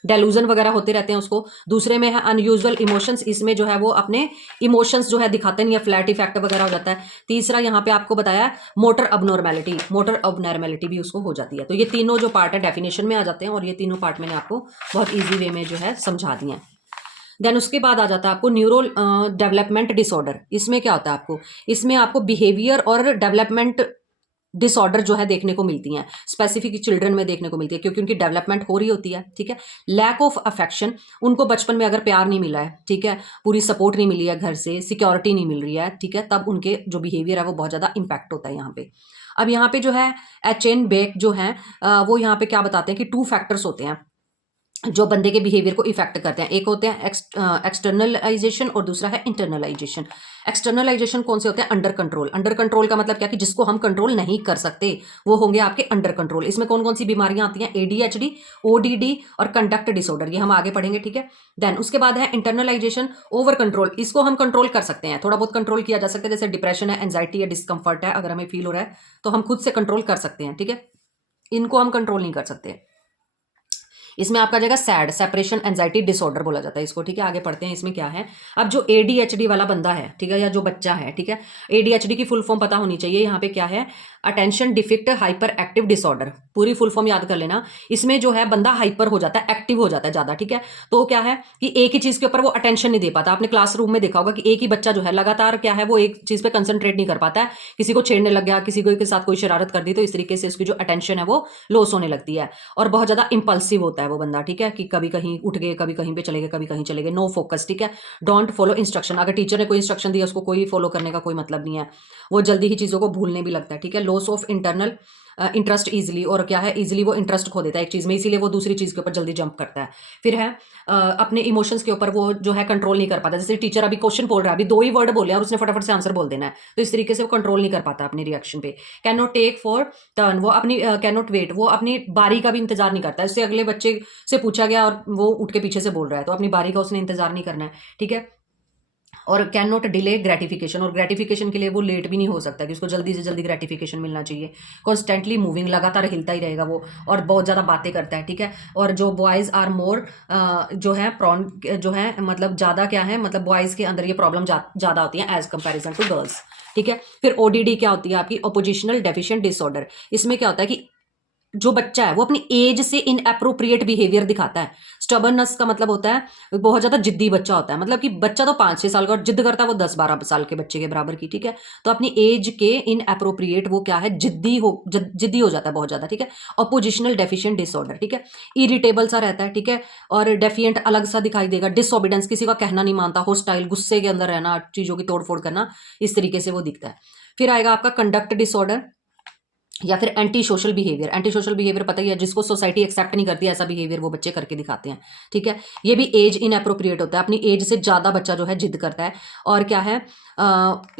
डेलूजन वगैरह होते रहते हैं उसको। दूसरे में है अनयूजुअल इमोशंस, इसमें जो है वो अपने इमोशंस जो है दिखाते नहीं है, फ्लैट इफेक्ट वगैरह हो जाता है। तीसरा यहाँ पे आपको बताया मोटर अबनॉर्मेलिटी, मोटर अबनॉर्मेलिटी भी उसको हो जाती है। तो ये तीनों जो पार्ट है डेफिनेशन में आ जाते हैं, और ये तीनों पार्ट मैंने आपको बहुत ईजी वे में जो है समझा दिए हैं। देन उसके बाद आ जाता है आपको न्यूरो डेवलपमेंट डिसऑर्डर। इसमें क्या होता है आपको, इसमें आपको बिहेवियर और डेवलपमेंट डिसऑर्डर जो है देखने को मिलती हैं, स्पेसिफिक चिल्ड्रन में देखने को मिलती है, क्योंकि उनकी डेवलपमेंट हो रही होती है, ठीक है। लैक ऑफ अफेक्शन, उनको बचपन में अगर प्यार नहीं मिला है, ठीक है, पूरी सपोर्ट नहीं मिली है घर से, सिक्योरिटी नहीं मिल रही है, ठीक है, तब उनके जो बिहेवियर है वो बहुत ज़्यादा इंपैक्ट होता है यहाँ पे। अब यहाँ पे जो है एचेन बेक जो है वो यहाँ पे क्या बताते हैं कि 2 फैक्टर्स होते हैं जो बंदे के बिहेवियर को इफेक्ट करते हैं। एक होते हैं एक्सटर्नलाइजेशन और दूसरा है इंटरनलाइजेशन। एक्सटर्नलाइजेशन कौन से होते हैं, अंडर कंट्रोल। अंडर कंट्रोल का मतलब क्या कि जिसको हम कंट्रोल नहीं कर सकते वो होंगे आपके अंडर कंट्रोल। इसमें कौन कौन सी बीमारियां आती हैं, एडीएचडी, ओडीडी और कंडक्ट डिसऑर्डर, ये हम आगे पढ़ेंगे, ठीक है। देन उसके बाद है इंटरनलाइजेशन, ओवर कंट्रोल। इसको हम कंट्रोल कर सकते हैं, थोड़ा बहुत कंट्रोल किया जा सकता है, जैसे डिप्रेशन है, एंजाइटी है, डिस्कंफर्ट है, अगर हमें फील हो रहा है तो हम खुद से कंट्रोल कर सकते हैं, ठीक है। इनको हम कंट्रोल नहीं कर सकते। इसमें आपका जाएगा सैड, सेपरेशन एंजाइटी डिसऑर्डर बोला जाता है इसको, ठीक है। आगे पढ़ते हैं इसमें क्या है। अब जो एडीएचडी वाला बंदा है, ठीक है, या जो बच्चा है, ठीक है, एडीएचडी की फुल फॉर्म पता होनी चाहिए। यहाँ पे क्या है, attention deficit hyper active disorder, पूरी फुल फॉर्म याद कर लेना। इसमें जो है बंदा हाइपर हो जाता है, एक्टिव हो जाता है ज्यादा, ठीक है। तो क्या है कि एक ही चीज के ऊपर वो अटेंशन नहीं दे पाता। आपने क्लासरूम में देखा होगा कि एक ही बच्चा जो है लगातार क्या है, वो एक चीज पे कंसंट्रेट नहीं कर पाता है, किसी को छेड़ने लग गया, किसी को के साथ कोई शरारत कर दी, तो इस तरीके से उसकी जो अटेंशन है वो लॉस होने लगती है, और बहुत ज्यादा इंपल्सिव होता है वो बंदा, ठीक है, कि कभी कहीं उठ गए, कभी कहीं पे चले गए, कभी कहीं चले गए, नो फोकस, ठीक है। डोंट फॉलो इंस्ट्रक्शन, अगर टीचर ने कोई इंस्ट्रक्शन दिया उसको कोई फॉलो करने का कोई मतलब नहीं है, वो जल्दी ही चीजों को भूलने भी लगता है, ठीक है। Loss of internal interest easily, और क्या है, इजिली वो इंटरेस्ट खो देता है एक चीज में, इसीलिए वो दूसरी चीज के ऊपर जल्दी जंप करता है। फिर है अपने इमोशंस के ऊपर वो जो है कंट्रोल नहीं कर पाता। जैसे टीचर अभी क्वेश्चन बोल रहा है, अभी 2 ही वर्ड बोले और उसने फटाफट से आंसर बोल देना है, तो इस तरीके से वो कंट्रोल नहीं कर पाता अपने रिएक्शन पे। Can not take for turn, वो अपनी कैन नॉट वेट, वो अपनी बारी का भी इंतजार नहीं करता। इससे अगले बच्चे से पूछा गया और वो उठ के पीछे से बोल रहा है, तो अपनी बारी का उसने इंतजार नहीं करना है, ठीक है। और कैन नॉट डिले ग्रेटिफिकेशन, और ग्रेटिफिकेशन के लिए वो लेट भी नहीं हो सकता कि उसको जल्दी से जल्दी ग्रेटिफिकेशन मिलना चाहिए। कॉन्स्टेंटली मूविंग, लगातार हिलता ही रहेगा वो, और बहुत ज़्यादा बातें करता है, ठीक है। और जो बॉयज़ आर मोर जो है प्रॉन जो है, मतलब ज़्यादा क्या है, मतलब बॉयज़ के अंदर ये प्रॉब्लम ज़्यादा होती है एज कंपेरिजन टू गर्ल्स, ठीक है। फिर ओडीडी क्या होती है आपकी, ऑपोजिशनल डेफिशिएंट डिसऑर्डर। इसमें क्या होता है कि जो बच्चा है वो अपनी एज से इनएप्रोप्रिएट बिहेवियर दिखाता है। स्टबर्नस का मतलब होता है बहुत ज्यादा जिद्दी बच्चा होता है, मतलब कि बच्चा तो 5-6 साल का और जिद करता है वो 10-12 साल के बच्चे के बराबर की, ठीक है। तो अपनी एज के इनएप्रोप्रिएट वो क्या है, जिद्दी हो जाता है बहुत ज्यादा, ठीक है। अपोजिशनल डेफिशिएंट डिसऑर्डर, ठीक है। इरिटेबल सा रहता है, ठीक है, और डेफिएंट अलग सा दिखाई देगा। डिसओबीडेंस, किसी का कहना नहीं मानता। होस्टाइल, गुस्से के अंदर रहना, चीजों की तोड़फोड़ करना, इस तरीके से वो दिखता है। फिर आएगा आपका कंडक्ट डिसऑर्डर या फिर anti social behaviour. Anti social behaviour पता ही है, जिसको सोसाइटी एक्सेप्ट नहीं करती, ऐसा बिहेवियर वो बच्चे करके दिखाते हैं, ठीक है। ये भी एज इनएप्रोप्रिएट होता है, अपनी एज से ज़्यादा बच्चा जो है जिद करता है। और क्या है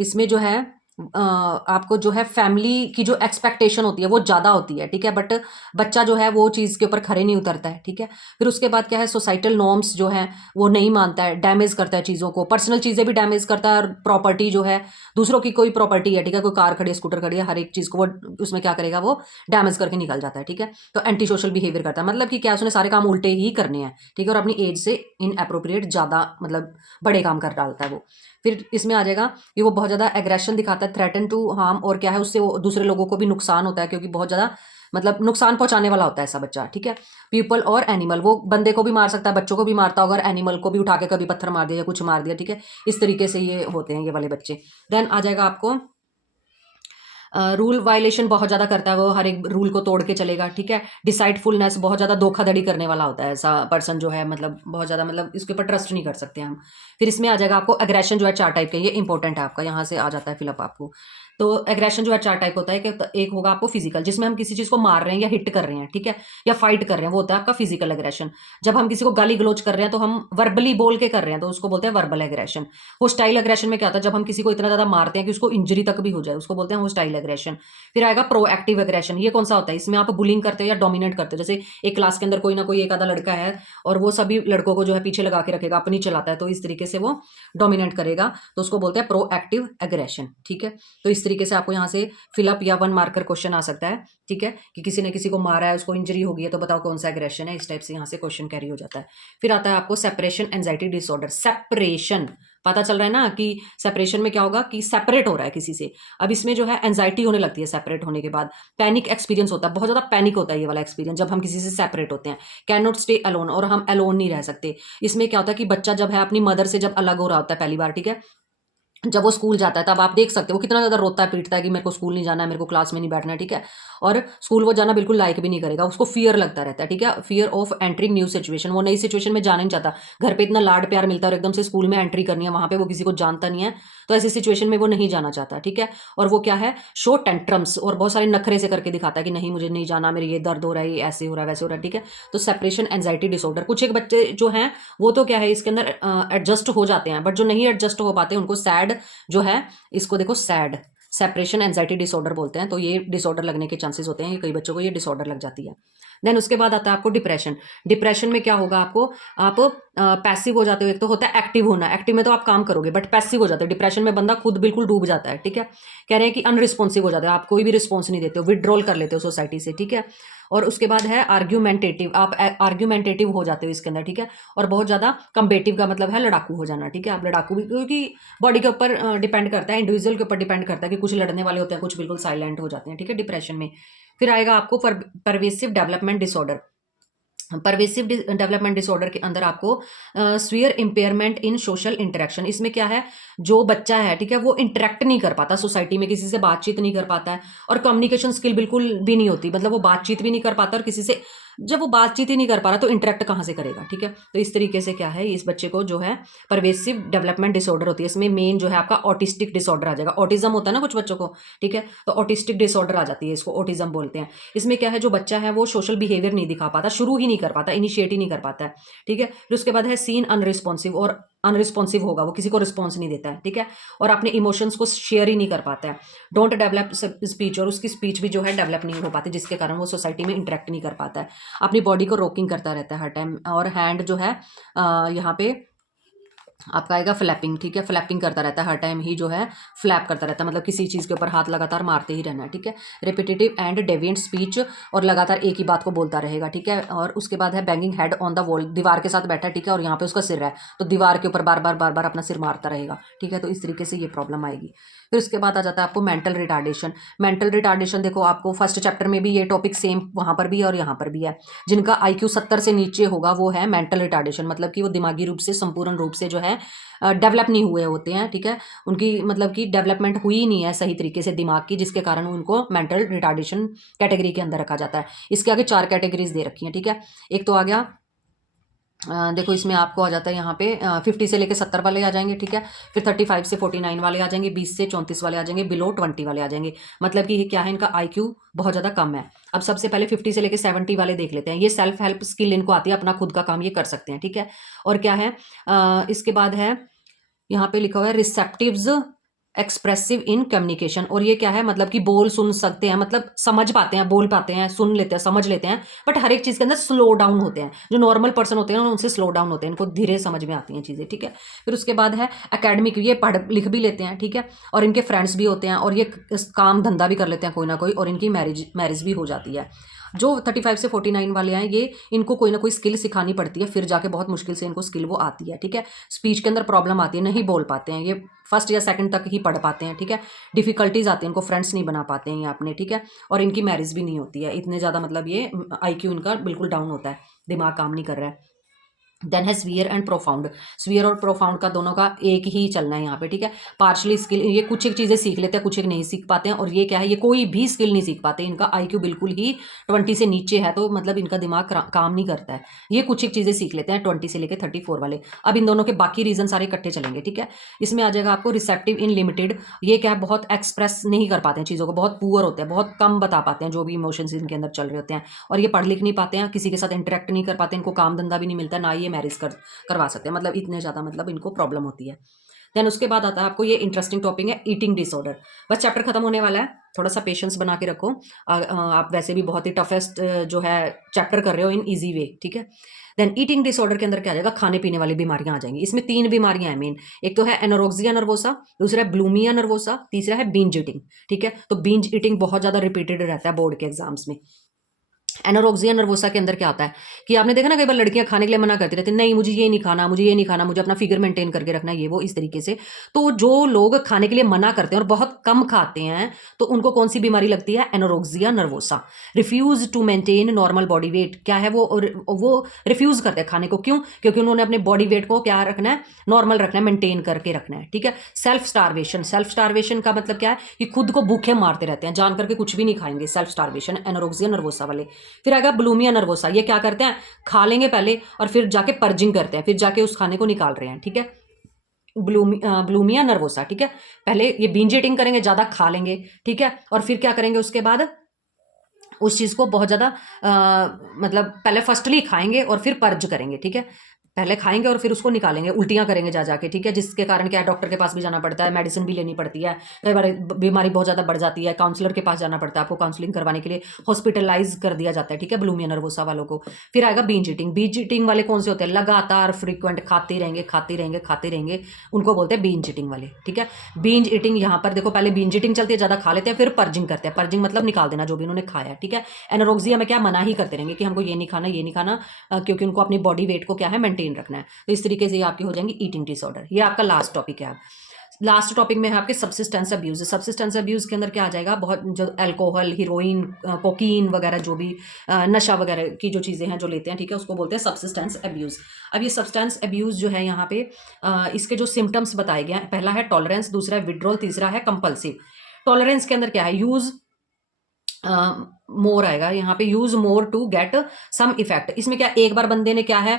इसमें जो है आपको जो है फैमिली की जो एक्सपेक्टेशन होती है वो ज़्यादा होती है, ठीक है, बट बच्चा जो है वो चीज़ के ऊपर खड़े नहीं उतरता है, ठीक है। फिर उसके बाद क्या है, सोसाइटल नॉर्म्स जो है वो नहीं मानता है, डैमेज करता है चीज़ों को, पर्सनल चीज़ें भी डैमेज करता है, और प्रॉपर्टी जो है दूसरों की कोई प्रॉपर्टी है, ठीक है, कोई कार खड़ी है, स्कूटर खड़ी है, हर एक चीज़ को वो उसमें क्या करेगा, वो डैमेज करके निकल जाता है, ठीक है। तो एंटी सोशल बिहेवियर करता है, मतलब कि क्या, उसने सारे काम उल्टे ही करने हैं, ठीक है, और अपनी एज से इन अप्रोप्रिएट ज़्यादा मतलब बड़े काम कर डालता है वो। फिर इसमें आ जाएगा कि वो बहुत ज़्यादा एग्रेशन दिखाता है, थ्रेटन टू हार्म, और क्या है उससे वो दूसरे लोगों को भी नुकसान होता है, क्योंकि बहुत ज़्यादा मतलब नुकसान पहुंचाने वाला होता है ऐसा बच्चा, ठीक है। पीपल और एनिमल, वो बंदे को भी मार सकता है, बच्चों को भी मारता होगा, और एनिमल को भी उठा के कभी पत्थर मार दिया या कुछ मार दिया, ठीक है। इस तरीके से ये होते हैं ये वाले बच्चे। देन आ जाएगा आपको रूल वायलेशन बहुत ज़्यादा करता है, वो हर एक रूल को तोड़ के चलेगा, ठीक है। डिसाइडफुलनेस, बहुत ज़्यादा धोखाधड़ी करने वाला होता है ऐसा पर्सन जो है, मतलब बहुत ज़्यादा, मतलब इसके ऊपर ट्रस्ट नहीं कर सकते हम। फिर इसमें आ जाएगा आपको एग्रेशन जो है 4 टाइप के, ये इंपॉर्टेंट है आपका, यहाँ से आ जाता है फिलअप आपको। तो एग्रेशन जो है 4 टाइप होता है कि एक होगा आपको फिजिकल, जिसमें हम किसी चीज़ को मार रहे हैं या हिट कर रहे हैं, ठीक है, या फाइट कर रहे हैं, वो होता है आपका फिजिकल एग्रेशन। जब हम किसी को गाली गलौज कर रहे हैं तो हम वर्बली बोल के कर रहे हैं, तो उसको बोलते हैं वर्बल एग्रेशन। होस्टाइल एग्रेशन में क्या होता है, जब हम किसी को इतना ज़्यादा मारते हैं कि उसको इंजरी तक भी हो जाए, उसको बोलते हैं होस्टाइल एग्रेशन। फिर आएगा प्रोएक्टिव एग्रेशन, ये कौन सा होता है, इसमें आप बुलिंग करते हो या डोमिनेट करते हो। जैसे एक क्लास के अंदर कोई ना कोई एक आधा लड़का है और वो सभी लड़कों को जो है पीछे लगा के रखेगा, अपनी चलाता है, तो इस तरीके से वो डोमिनेट करेगा, तो उसको बोलते हैं प्रोएक्टिव एग्रेशन, ठीक है। तो इस तरीके से आपको यहाँ से फिलअप या 1 मार्कर क्वेश्चन आ सकता है, ठीक है, कि किसी ने किसी को मारा है, उसको इंजरी हो गई है, तो बताओ कौन सा एग्रेशन है। इस टाइप से यहाँ से क्वेश्चन कैरी हो जाता है। फिर आता है आपको सेपरेशन एंजाइटी डिसऑर्डर। सेपरेशन, पता चल रहा है ना कि सेपरेशन में क्या होगा कि सेपरेट हो रहा है किसी से। अब इसमें जो है एंजाइटी होने लगती है सेपरेट होने के बाद, पैनिक एक्सपीरियंस होता है, बहुत ज़्यादा पैनिक होता है ये वाला एक्सपीरियंस जब हम किसी से सेपरेट होते हैं। कैन नॉट स्टे अलोन, और हम अलोन नहीं रह सकते। इसमें क्या होता है कि बच्चा जब है अपनी मदर से जब अलग हो रहा होता है पहली बार, ठीक है, जब वो स्कूल जाता है तब आप देख सकते हो वो कितना ज़्यादा रोता है पीटता है कि मेरे को स्कूल नहीं जाना है, मेरे को क्लास में नहीं बैठना है, ठीक है। और स्कूल वो जाना बिल्कुल लाइक भी नहीं करेगा, उसको फियर लगता रहता है, ठीक है, fear of entering new situation, वो नई सिचुएशन में जाना नहीं चाहता। घर पे इतना लाड प्यार मिलता है और एकदम से स्कूल में एंट्री करनी है, वहाँ पे वो किसी को जानता नहीं है, तो ऐसी सिचुएशन में वो नहीं जाना चाहता, ठीक है। और वो क्या है, शो टेंट्रम्स, और बहुत सारे नखरे से करके दिखाता है कि नहीं मुझे नहीं जाना, मेरे ये दर्द हो रहा है, ये ऐसे हो रहा है, वैसे हो रहा है, ठीक है। तो सेपरेशन एंजाइटी डिसऑर्डर, कुछ एक बच्चे जो हैं वो तो क्या है इसके अंदर एडजस्ट हो जाते हैं, बट जो नहीं एडजस्ट हो पाते उनको सैड जो है, इसको देखो सैड, सेपरेशन एंजाइटी डिसऑर्डर बोलते हैं। तो ये डिसऑर्डर लगने के चांसेस होते हैं, ये कई बच्चों को ये डिसऑर्डर लग जाती है। देन उसके बाद आता है आपको डिप्रेशन। डिप्रेशन में क्या होगा आपको, आप पैसिव हो जाते हो। एक तो होता है एक्टिव होना, एक्टिव में तो आप काम करोगे, बट पैसिव हो जाते हो। डिप्रेशन में बंदा खुद बिल्कुल डूब जाता है, ठीक है। कह रहे हैं कि अनरिस्पॉन्सिव हो जाते हो, आप कोई भी रिस्पॉन्स नहीं देते हो, विड्रॉल कर लेते हो सोसाइटी से, ठीक है। और उसके बाद है आर्ग्यूमेंटेटिव, आप आर्ग्यूमेंटेटिव हो जाते हो इसके अंदर, ठीक है। और बहुत ज़्यादा कम्बेटिव का मतलब है लड़ाकू हो जाना, ठीक है। आप लड़ाकू भी, क्योंकि बॉडी के ऊपर डिपेंड करता है, इंडिविजुअल के ऊपर डिपेंड करता है कि कुछ लड़ने वाले होते हैं, कुछ बिल्कुल साइलेंट हो जाते हैं, ठीक है, डिप्रेशन में। फिर आएगा आपको pervasive development disorder. Pervasive development disorder के अंदर आपको स्वीयर इम्पेयरमेंट इन सोशल इंटरेक्शन, इसमें क्या है, जो बच्चा है, ठीक है, वो इंटरेक्ट नहीं कर पाता सोसाइटी में, किसी से बातचीत नहीं कर पाता है, और कम्युनिकेशन स्किल बिल्कुल भी नहीं होती, मतलब वो बातचीत भी नहीं कर पाता, और किसी से जब वो बातचीत ही नहीं कर पा रहा तो इंटरेक्ट कहाँ से करेगा, ठीक है। तो इस तरीके से क्या है, इस बच्चे को जो है परवेसिव डेवलपमेंट डिसऑर्डर होती है। इसमें मेन जो है आपका ऑटिस्टिक डिसऑर्डर आ जाएगा। ऑटिज्म होता है ना कुछ बच्चों को, ठीक है, तो ऑटिस्टिक डिसऑर्डर आ जाती है, इसको ऑटिज्म बोलते हैं। इसमें क्या है, जो बच्चा है वो सोशल बिहेवियर नहीं दिखा पाता, शुरू ही नहीं कर पाता, इनिशिएट ही नहीं कर पाता है, ठीक है। फिर उसके बाद है सीन अनरिस्पॉन्सिव, और अनरिस्पॉन्सिव होगा, वो किसी को रिस्पॉन्स नहीं देता है, ठीक है। और अपने इमोशंस को शेयर ही नहीं कर पाता है। डोंट डेवलप स्पीच, और उसकी स्पीच भी जो है डेवलप नहीं हो पाती, जिसके कारण वो सोसाइटी में इंटरेक्ट नहीं कर पाता है। अपनी बॉडी को रॉकिंग करता रहता है हर टाइम, और हैंड जो है यहाँ पे आपका आएगा फ्लैपिंग, ठीक है, फ्लैपिंग करता रहता है हर टाइम ही जो है, फ्लैप करता रहता है, मतलब किसी चीज़ के ऊपर हाथ लगातार मारते ही रहना है, ठीक है। रिपीटेटिव एंड डेविएंट स्पीच, और लगातार एक ही बात को बोलता रहेगा, ठीक है। और उसके बाद है banging head on the wall, दीवार के साथ बैठा है, ठीक है, और यहाँ पे उसका सिर है, तो दीवार के ऊपर बार बार अपना सिर मारता रहेगा, ठीक है। तो इस तरीके से ये प्रॉब्लम आएगी। फिर उसके बाद आ जाता है आपको मेंटल रिटार्डेशन। मेंटल रिटार्डेशन देखो, आपको फर्स्ट चैप्टर में भी ये टॉपिक सेम वहाँ पर भी है और यहाँ पर भी है। जिनका IQ 70 से नीचे होगा वो है मेंटल रिटार्डेशन, मतलब कि वो दिमागी रूप से संपूर्ण रूप से जो है डेवलप नहीं हुए होते हैं, ठीक है। उनकी मतलब कि डेवलपमेंट हुई नहीं है सही तरीके से दिमाग की, जिसके कारण उनको मेंटल रिटार्डेशन कैटेगरी के अंदर रखा जाता है। इसके आगे 4 कैटेगरीज दे रखी हैं, ठीक है। एक तो आ गया देखो इसमें आपको आ जाता है यहाँ पे 50 से लेके 70 वाले आ जाएंगे, ठीक है। फिर 35 से 49 वाले आ जाएंगे, 20 से 34 वाले आ जाएंगे, बिलो 20 वाले आ जाएंगे। मतलब कि ये क्या है, इनका IQ बहुत ज़्यादा कम है। अब सबसे पहले 50 से लेके 70 वाले देख लेते हैं। ये सेल्फ हेल्प स्किल इनको आती है, अपना खुद का काम ये कर सकते हैं, ठीक है। और क्या है इसके बाद है यहाँ पे लिखा हुआ है रिसेप्टिव्स एक्सप्रेसिव इन कम्युनिकेशन, और ये क्या है, मतलब कि बोल सुन सकते हैं, मतलब समझ पाते हैं, बोल पाते हैं, सुन लेते हैं, समझ लेते हैं, बट हर एक चीज़ के अंदर स्लो डाउन होते हैं। जो नॉर्मल पर्सन होते हैं उनसे स्लो डाउन होते हैं, इनको धीरे समझ में आती हैं चीज़ें, ठीक है। फिर उसके बाद है एकेडमिक, ये पढ़ लिख भी लेते हैं, ठीक है, और इनके फ्रेंड्स भी होते हैं, और ये काम धंधा भी कर लेते हैं कोई ना कोई, और इनकी मैरिज भी हो जाती है। जो 35 से 49 वाले हैं, ये इनको कोई ना कोई स्किल सिखानी पड़ती है, फिर जाके बहुत मुश्किल से इनको स्किल वो आती है, ठीक है। स्पीच के अंदर प्रॉब्लम आती है, नहीं बोल पाते हैं ये, फर्स्ट या सेकंड तक ही पढ़ पाते हैं, ठीक है। डिफिकल्टीज आती हैं, इनको फ्रेंड्स नहीं बना पाते हैं ये अपने, ठीक है। और इनकी मैरिज भी नहीं होती है, इतने ज़्यादा मतलब ये IQ इनका बिल्कुल डाउन होता है, दिमाग काम नहीं कर रहा है। देन है स्वीयर एंड प्रोफाउंड। स्वीयर और प्रोफाउंड का दोनों का एक ही चलना है यहाँ पे, ठीक है। पार्शली स्किल, ये कुछ एक चीज़ें सीख लेते हैं, कुछ एक नहीं सीख पाते हैं। और ये क्या है, ये कोई भी स्किल नहीं सीख पाते, इनका IQ बिल्कुल ही 20 से नीचे है, तो मतलब इनका दिमाग काम नहीं करता है। ये कुछ एक चीज़ें सीख लेते हैं 20 से लेकर 34 वाले। अब इन दोनों के बाकी रीजन सारे इकट्ठे चलेंगे, ठीक है। इसमें आ जाएगा आपको रिसेप्टिव इन लिमिटेड। ये क्या है, बहुत एक्सप्रेस नहीं कर पाते हैं चीज़ों को, बहुत पुअर होते हैं, बहुत कम बता पाते हैं जो भी इमोशंस इनके अंदर चल रहे होते हैं। और ये पढ़ लिख नहीं पाते हैं, किसी के साथ इंटरेक्ट नहीं कर पाते, इनको काम धंधा भी नहीं मिलता, ना ये मैरिज करवा सकते हैं, मतलब इतने ज़्यादा मतलब इनको प्रॉब्लम होती है। देन उसके बाद आता है आपको ये इंटरेस्टिंग टॉपिक है ईटिंग डिसऑर्डर। बस चैप्टर खत्म होने वाला है, थोड़ा सा पेशेंस बना के रखो। आप वैसे भी बहुत ही टफेस्ट जो है चैप्टर कर रहे हो इन ईजी वे, ठीक है। देन ईटिंग डिसऑर्डर के अंदर क्या आ जाएगा, खाने पीने वाली बीमारियां आ जाएंगी। इसमें 3 बीमारियां हैं मेन। एक तो है एनोरेक्सिया नर्वोसा, दूसरा है ब्लूमिया नर्वोसा, तीसरा है बिंज ईटिंग, ठीक है। तो बिंज ईटिंग बहुत ज़्यादा रिपीटेड रहता है बोर्ड के एग्जाम्स में। एनोरेक्सिया नर्वोसा के अंदर क्या होता है कि आपने देखा ना, कई बार लड़कियां खाने के लिए मना करती रहती हैं, नहीं मुझे ये नहीं खाना, मुझे ये नहीं खाना, मुझे अपना फिगर मेंटेन करके रखना है, ये वो इस तरीके से। तो जो लोग खाने के लिए मना करते हैं और बहुत कम खाते हैं, तो उनको कौन सी बीमारी लगती है, anorexia nervosa. Refuse to maintain normal body weight, क्या है वो रिफ्यूज करते हैं खाने को, क्यों, क्योंकि उन्होंने अपने बॉडी वेट को क्या रखना है, नॉर्मल रखना है, मेंटेन करके रखना है, ठीक है। सेल्फ स्टारवेशन, सेल्फ स्टारवेशन का मतलब क्या है कि खुद को भूखे मारते रहते हैं, जान करके कुछ भी नहीं खाएंगे, सेल्फ स्टारवेशन एनोरेक्सिया नर्वोसा वाले। फिर आएगा ब्लूमिया नर्वोसा, ये क्या करते हैं, खा लेंगे पहले और फिर जाके पर्जिंग करते हैं, फिर जाके उस खाने को निकाल रहे हैं, ठीक है। ब्लूमिया नर्वोसा, ठीक है। पहले ये बिंज ईटिंग करेंगे, ज़्यादा खा लेंगे, ठीक है। और फिर क्या करेंगे उसके बाद, उस चीज़ को बहुत ज़्यादा मतलब पहले फर्स्टली खाएंगे और फिर पर्ज करेंगे, ठीक है। पहले खाएंगे और फिर उसको निकालेंगे, उल्टियां करेंगे जा जाके, ठीक है। जिसके कारण क्या है, डॉक्टर के पास भी जाना पड़ता है, मेडिसिन भी लेनी पड़ती है, कई बार बीमारी बहुत ज़्यादा बढ़ जाती है, काउंसलर के पास जाना पड़ता है, आपको काउंसलिंग करवाने के लिए हॉस्पिटलाइज कर दिया जाता है, ठीक है, ब्लूमिया नर्वोसा वालों को। फिर आएगा बींज ईटिंग। बींज ईटिंग वाले कौन से होते हैं, लगातार फ्रीक्वेंट खाते रहेंगे खाते रहेंगे खाते रहेंगे, उनको बोलते हैं बींज ईटिंग वाले, ठीक है। बींज ईटिंग यहाँ पर देखो, पहले बींज ईटिंग चलती है, ज़्यादा खा लेते हैं, फिर पर्जिंग करते हैं। पर्जिंग मतलब निकाल देना जो भी उन्होंने खाया, ठीक है। एनोरेक्सिया में क्या, मना ही करते रहेंगे कि हमको ये नहीं खाना, ये नहीं खाना, क्योंकि उनको अपनी बॉडी वेट को क्या है, मेंटेन रखना है। तो इस तरीके से ये आपकी हो जाएंगी ईटिंग डिसऑर्डर। ये आपका लास्ट टॉपिक है। लास्ट टॉपिक में है आपके सब्सिस्टेंस अब्यूज। सब्सिस्टेंस अब्यूज के अंदर क्या आ जाएगा, बहुत जो अल्कोहल, हीरोइन, कोकीन वगैरह, जो भी नशा वगैरह की जो चीज़ें हैं जो लेते हैं, ठीक है, उसको बोलते हैं सब्सिस्टेंस अब्यूज। अब ये सब्सटेंस अब्यूज जो है यहाँ पे इसके जो सिम्टम्स बताए गए हैं, पहला है टॉलरेंस, दूसरा है विड्रॉल, तीसरा है कंपल्सिव। टॉलरेंस के अंदर क्या है, यूज मोर आएगा यहाँ पे, use more to get some effect. इसमें क्या, एक बार बंदे ने क्या है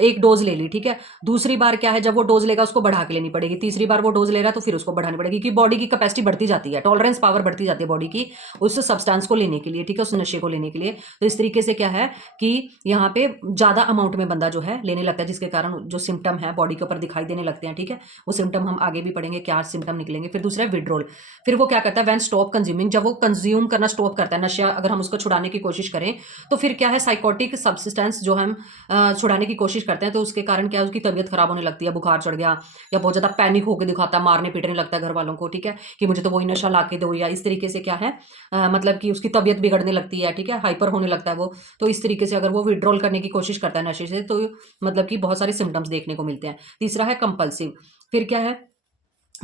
एक डोज ले ली, ठीक है। दूसरी बार क्या है, जब वो डोज लेगा उसको बढ़ा के लेनी पड़ेगी, तीसरी बार वो डोज ले रहा है तो फिर उसको बढ़ानी पड़ेगी, क्योंकि बॉडी की कैपेसिटी बढ़ती जाती है, टॉलरेंस पावर बढ़ती जाती है बॉडी की उस सब्सटेंस को लेने के लिए, ठीक है, उस नशे को लेने के लिए। तो इस तरीके से क्या है कि यहाँ पे ज़्यादा अमाउंट में बंदा जो है लेने लगता है, जिसके कारण जो सिम्टम है बॉडी के ऊपर दिखाई देने लगते हैं, ठीक है। वो सिम्टम हम आगे भी पढ़ेंगे, क्या सिम्टम निकलेंगे। फिर दूसरा है विड्रॉल। फिर वो क्या करता है, व्हेन स्टॉप कंज्यूमिंग, जब वो कंज्यूम करना स्टॉप करता है नशा, अगर हम उसको छुड़ाने की कोशिश करें तो फिर क्या है, साइकोटिक सब्सटेंस जो हम छुड़ाने की कोशिश करते हैं, तो उसके कारण क्या है, उसकी तबीयत खराब होने लगती है, बुखार चढ़ गया, या बहुत ज़्यादा पैनिक होकर दिखाता है, मारने पीटने लगता है घर वालों को, ठीक है, कि मुझे तो वही नशा ला के दो, या इस तरीके से क्या है मतलब कि उसकी तबीयत बिगड़ने लगती है, ठीक है, हाइपर होने लगता है वो। तो इस तरीके से अगर वो विड्रॉल करने की कोशिश करता है नशे से, तो मतलब कि बहुत सारे सिम्टम्स देखने को मिलते हैं। तीसरा है कंपल्सिव। फिर क्या है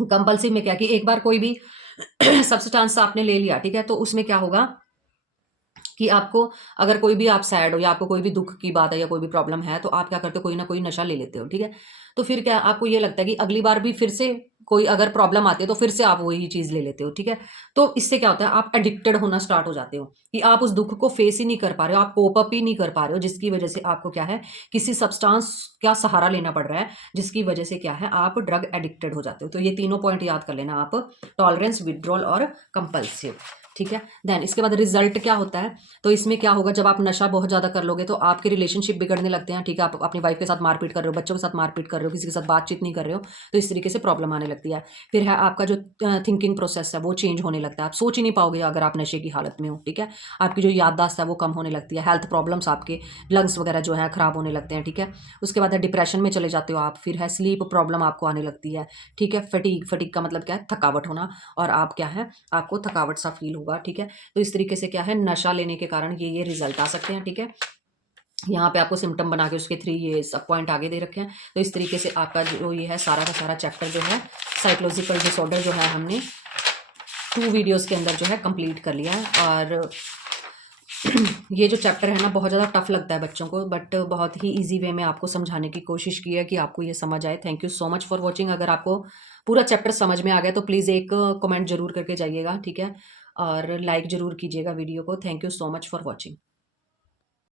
कंपल्सिव में, क्या कि एक बार कोई भी सब्सटेंस आपने ले लिया, ठीक है, तो उसमें क्या होगा कि आपको, अगर कोई भी आप सैड हो या आपको कोई भी दुख की बात है या कोई भी प्रॉब्लम है, तो आप क्या करते हो, कोई ना कोई नशा ले लेते हो, ठीक है। तो फिर क्या आपको ये लगता है कि अगली बार भी फिर से कोई अगर प्रॉब्लम आती है तो फिर से आप वही चीज़ ले लेते हो, ठीक है। तो इससे क्या होता है, आप एडिक्टेड होना स्टार्ट हो जाते हो, कि आप उस दुख को फेस ही नहीं कर पा रहे हो, आप कोप अप ही नहीं कर पा रहे हो, जिसकी वजह से आपको क्या है, किसी सब्सटेंस का सहारा लेना पड़ रहा है, जिसकी वजह से क्या है, आप ड्रग एडिक्टेड हो जाते हो। तो ये तीनों पॉइंट याद कर लेना आप, टॉलरेंस, विड्रॉल और कंपल्सिव, ठीक है। देन इसके बाद रिजल्ट क्या होता है, तो इसमें क्या होगा, जब आप नशा बहुत ज़्यादा कर लोगे तो आपके रिलेशनशिप बिगड़ने लगते हैं, ठीक है। आप अपनी वाइफ के साथ मारपीट कर रहे हो, बच्चों के साथ मारपीट कर रहे हो, किसी के साथ बातचीत नहीं कर रहे हो, तो इस तरीके से प्रॉब्लम आने लगती है। फिर है आपका जो थिंकिंग प्रोसेस है वो चेंज होने लगता है, आप सोच ही नहीं पाओगे अगर आप नशे की हालत में हो, ठीक है। आपकी जो याददाश्त है वो कम होने लगती है, हेल्थ प्रॉब्लम्स, आपके लंग्स वगैरह जो है खराब होने लगते हैं, ठीक है। उसके बाद है डिप्रेशन में चले जाते हो आप। फिर है स्लीप प्रॉब्लम आपको आने लगती है, ठीक है। फटीग, फटीग का मतलब क्या है, थकावट होना, और आप क्या है, आपको थकावट सा फील होगा, ठीक है। तो इस तरीके से क्या है, नशा लेने के कारण ये रिजल्ट आ सकते हैं, ठीक है। यहाँ पे आपको सिम्टम बना के उसके 3 ये सब पॉइंट आगे दे रखे हैं। तो इस तरीके से आपका जो ये है सारा का सारा चैप्टर जो है साइकोलॉजिकल डिसऑर्डर जो है हमने 2 वीडियोस के अंदर जो है कंप्लीट कर लिया है। और ये जो चैप्टर है ना बहुत ज़्यादा टफ लगता है बच्चों को, बट बहुत ही इजी वे में आपको समझाने की कोशिश की है कि आपको ये समझ आए। Thank you so much for watching. अगर आपको पूरा चैप्टर समझ में आ गया तो प्लीज़ एक कमेंट जरूर करके जाइएगा, ठीक है। और लाइक ज़रूर कीजिएगा वीडियो को। Thank you so much for watching.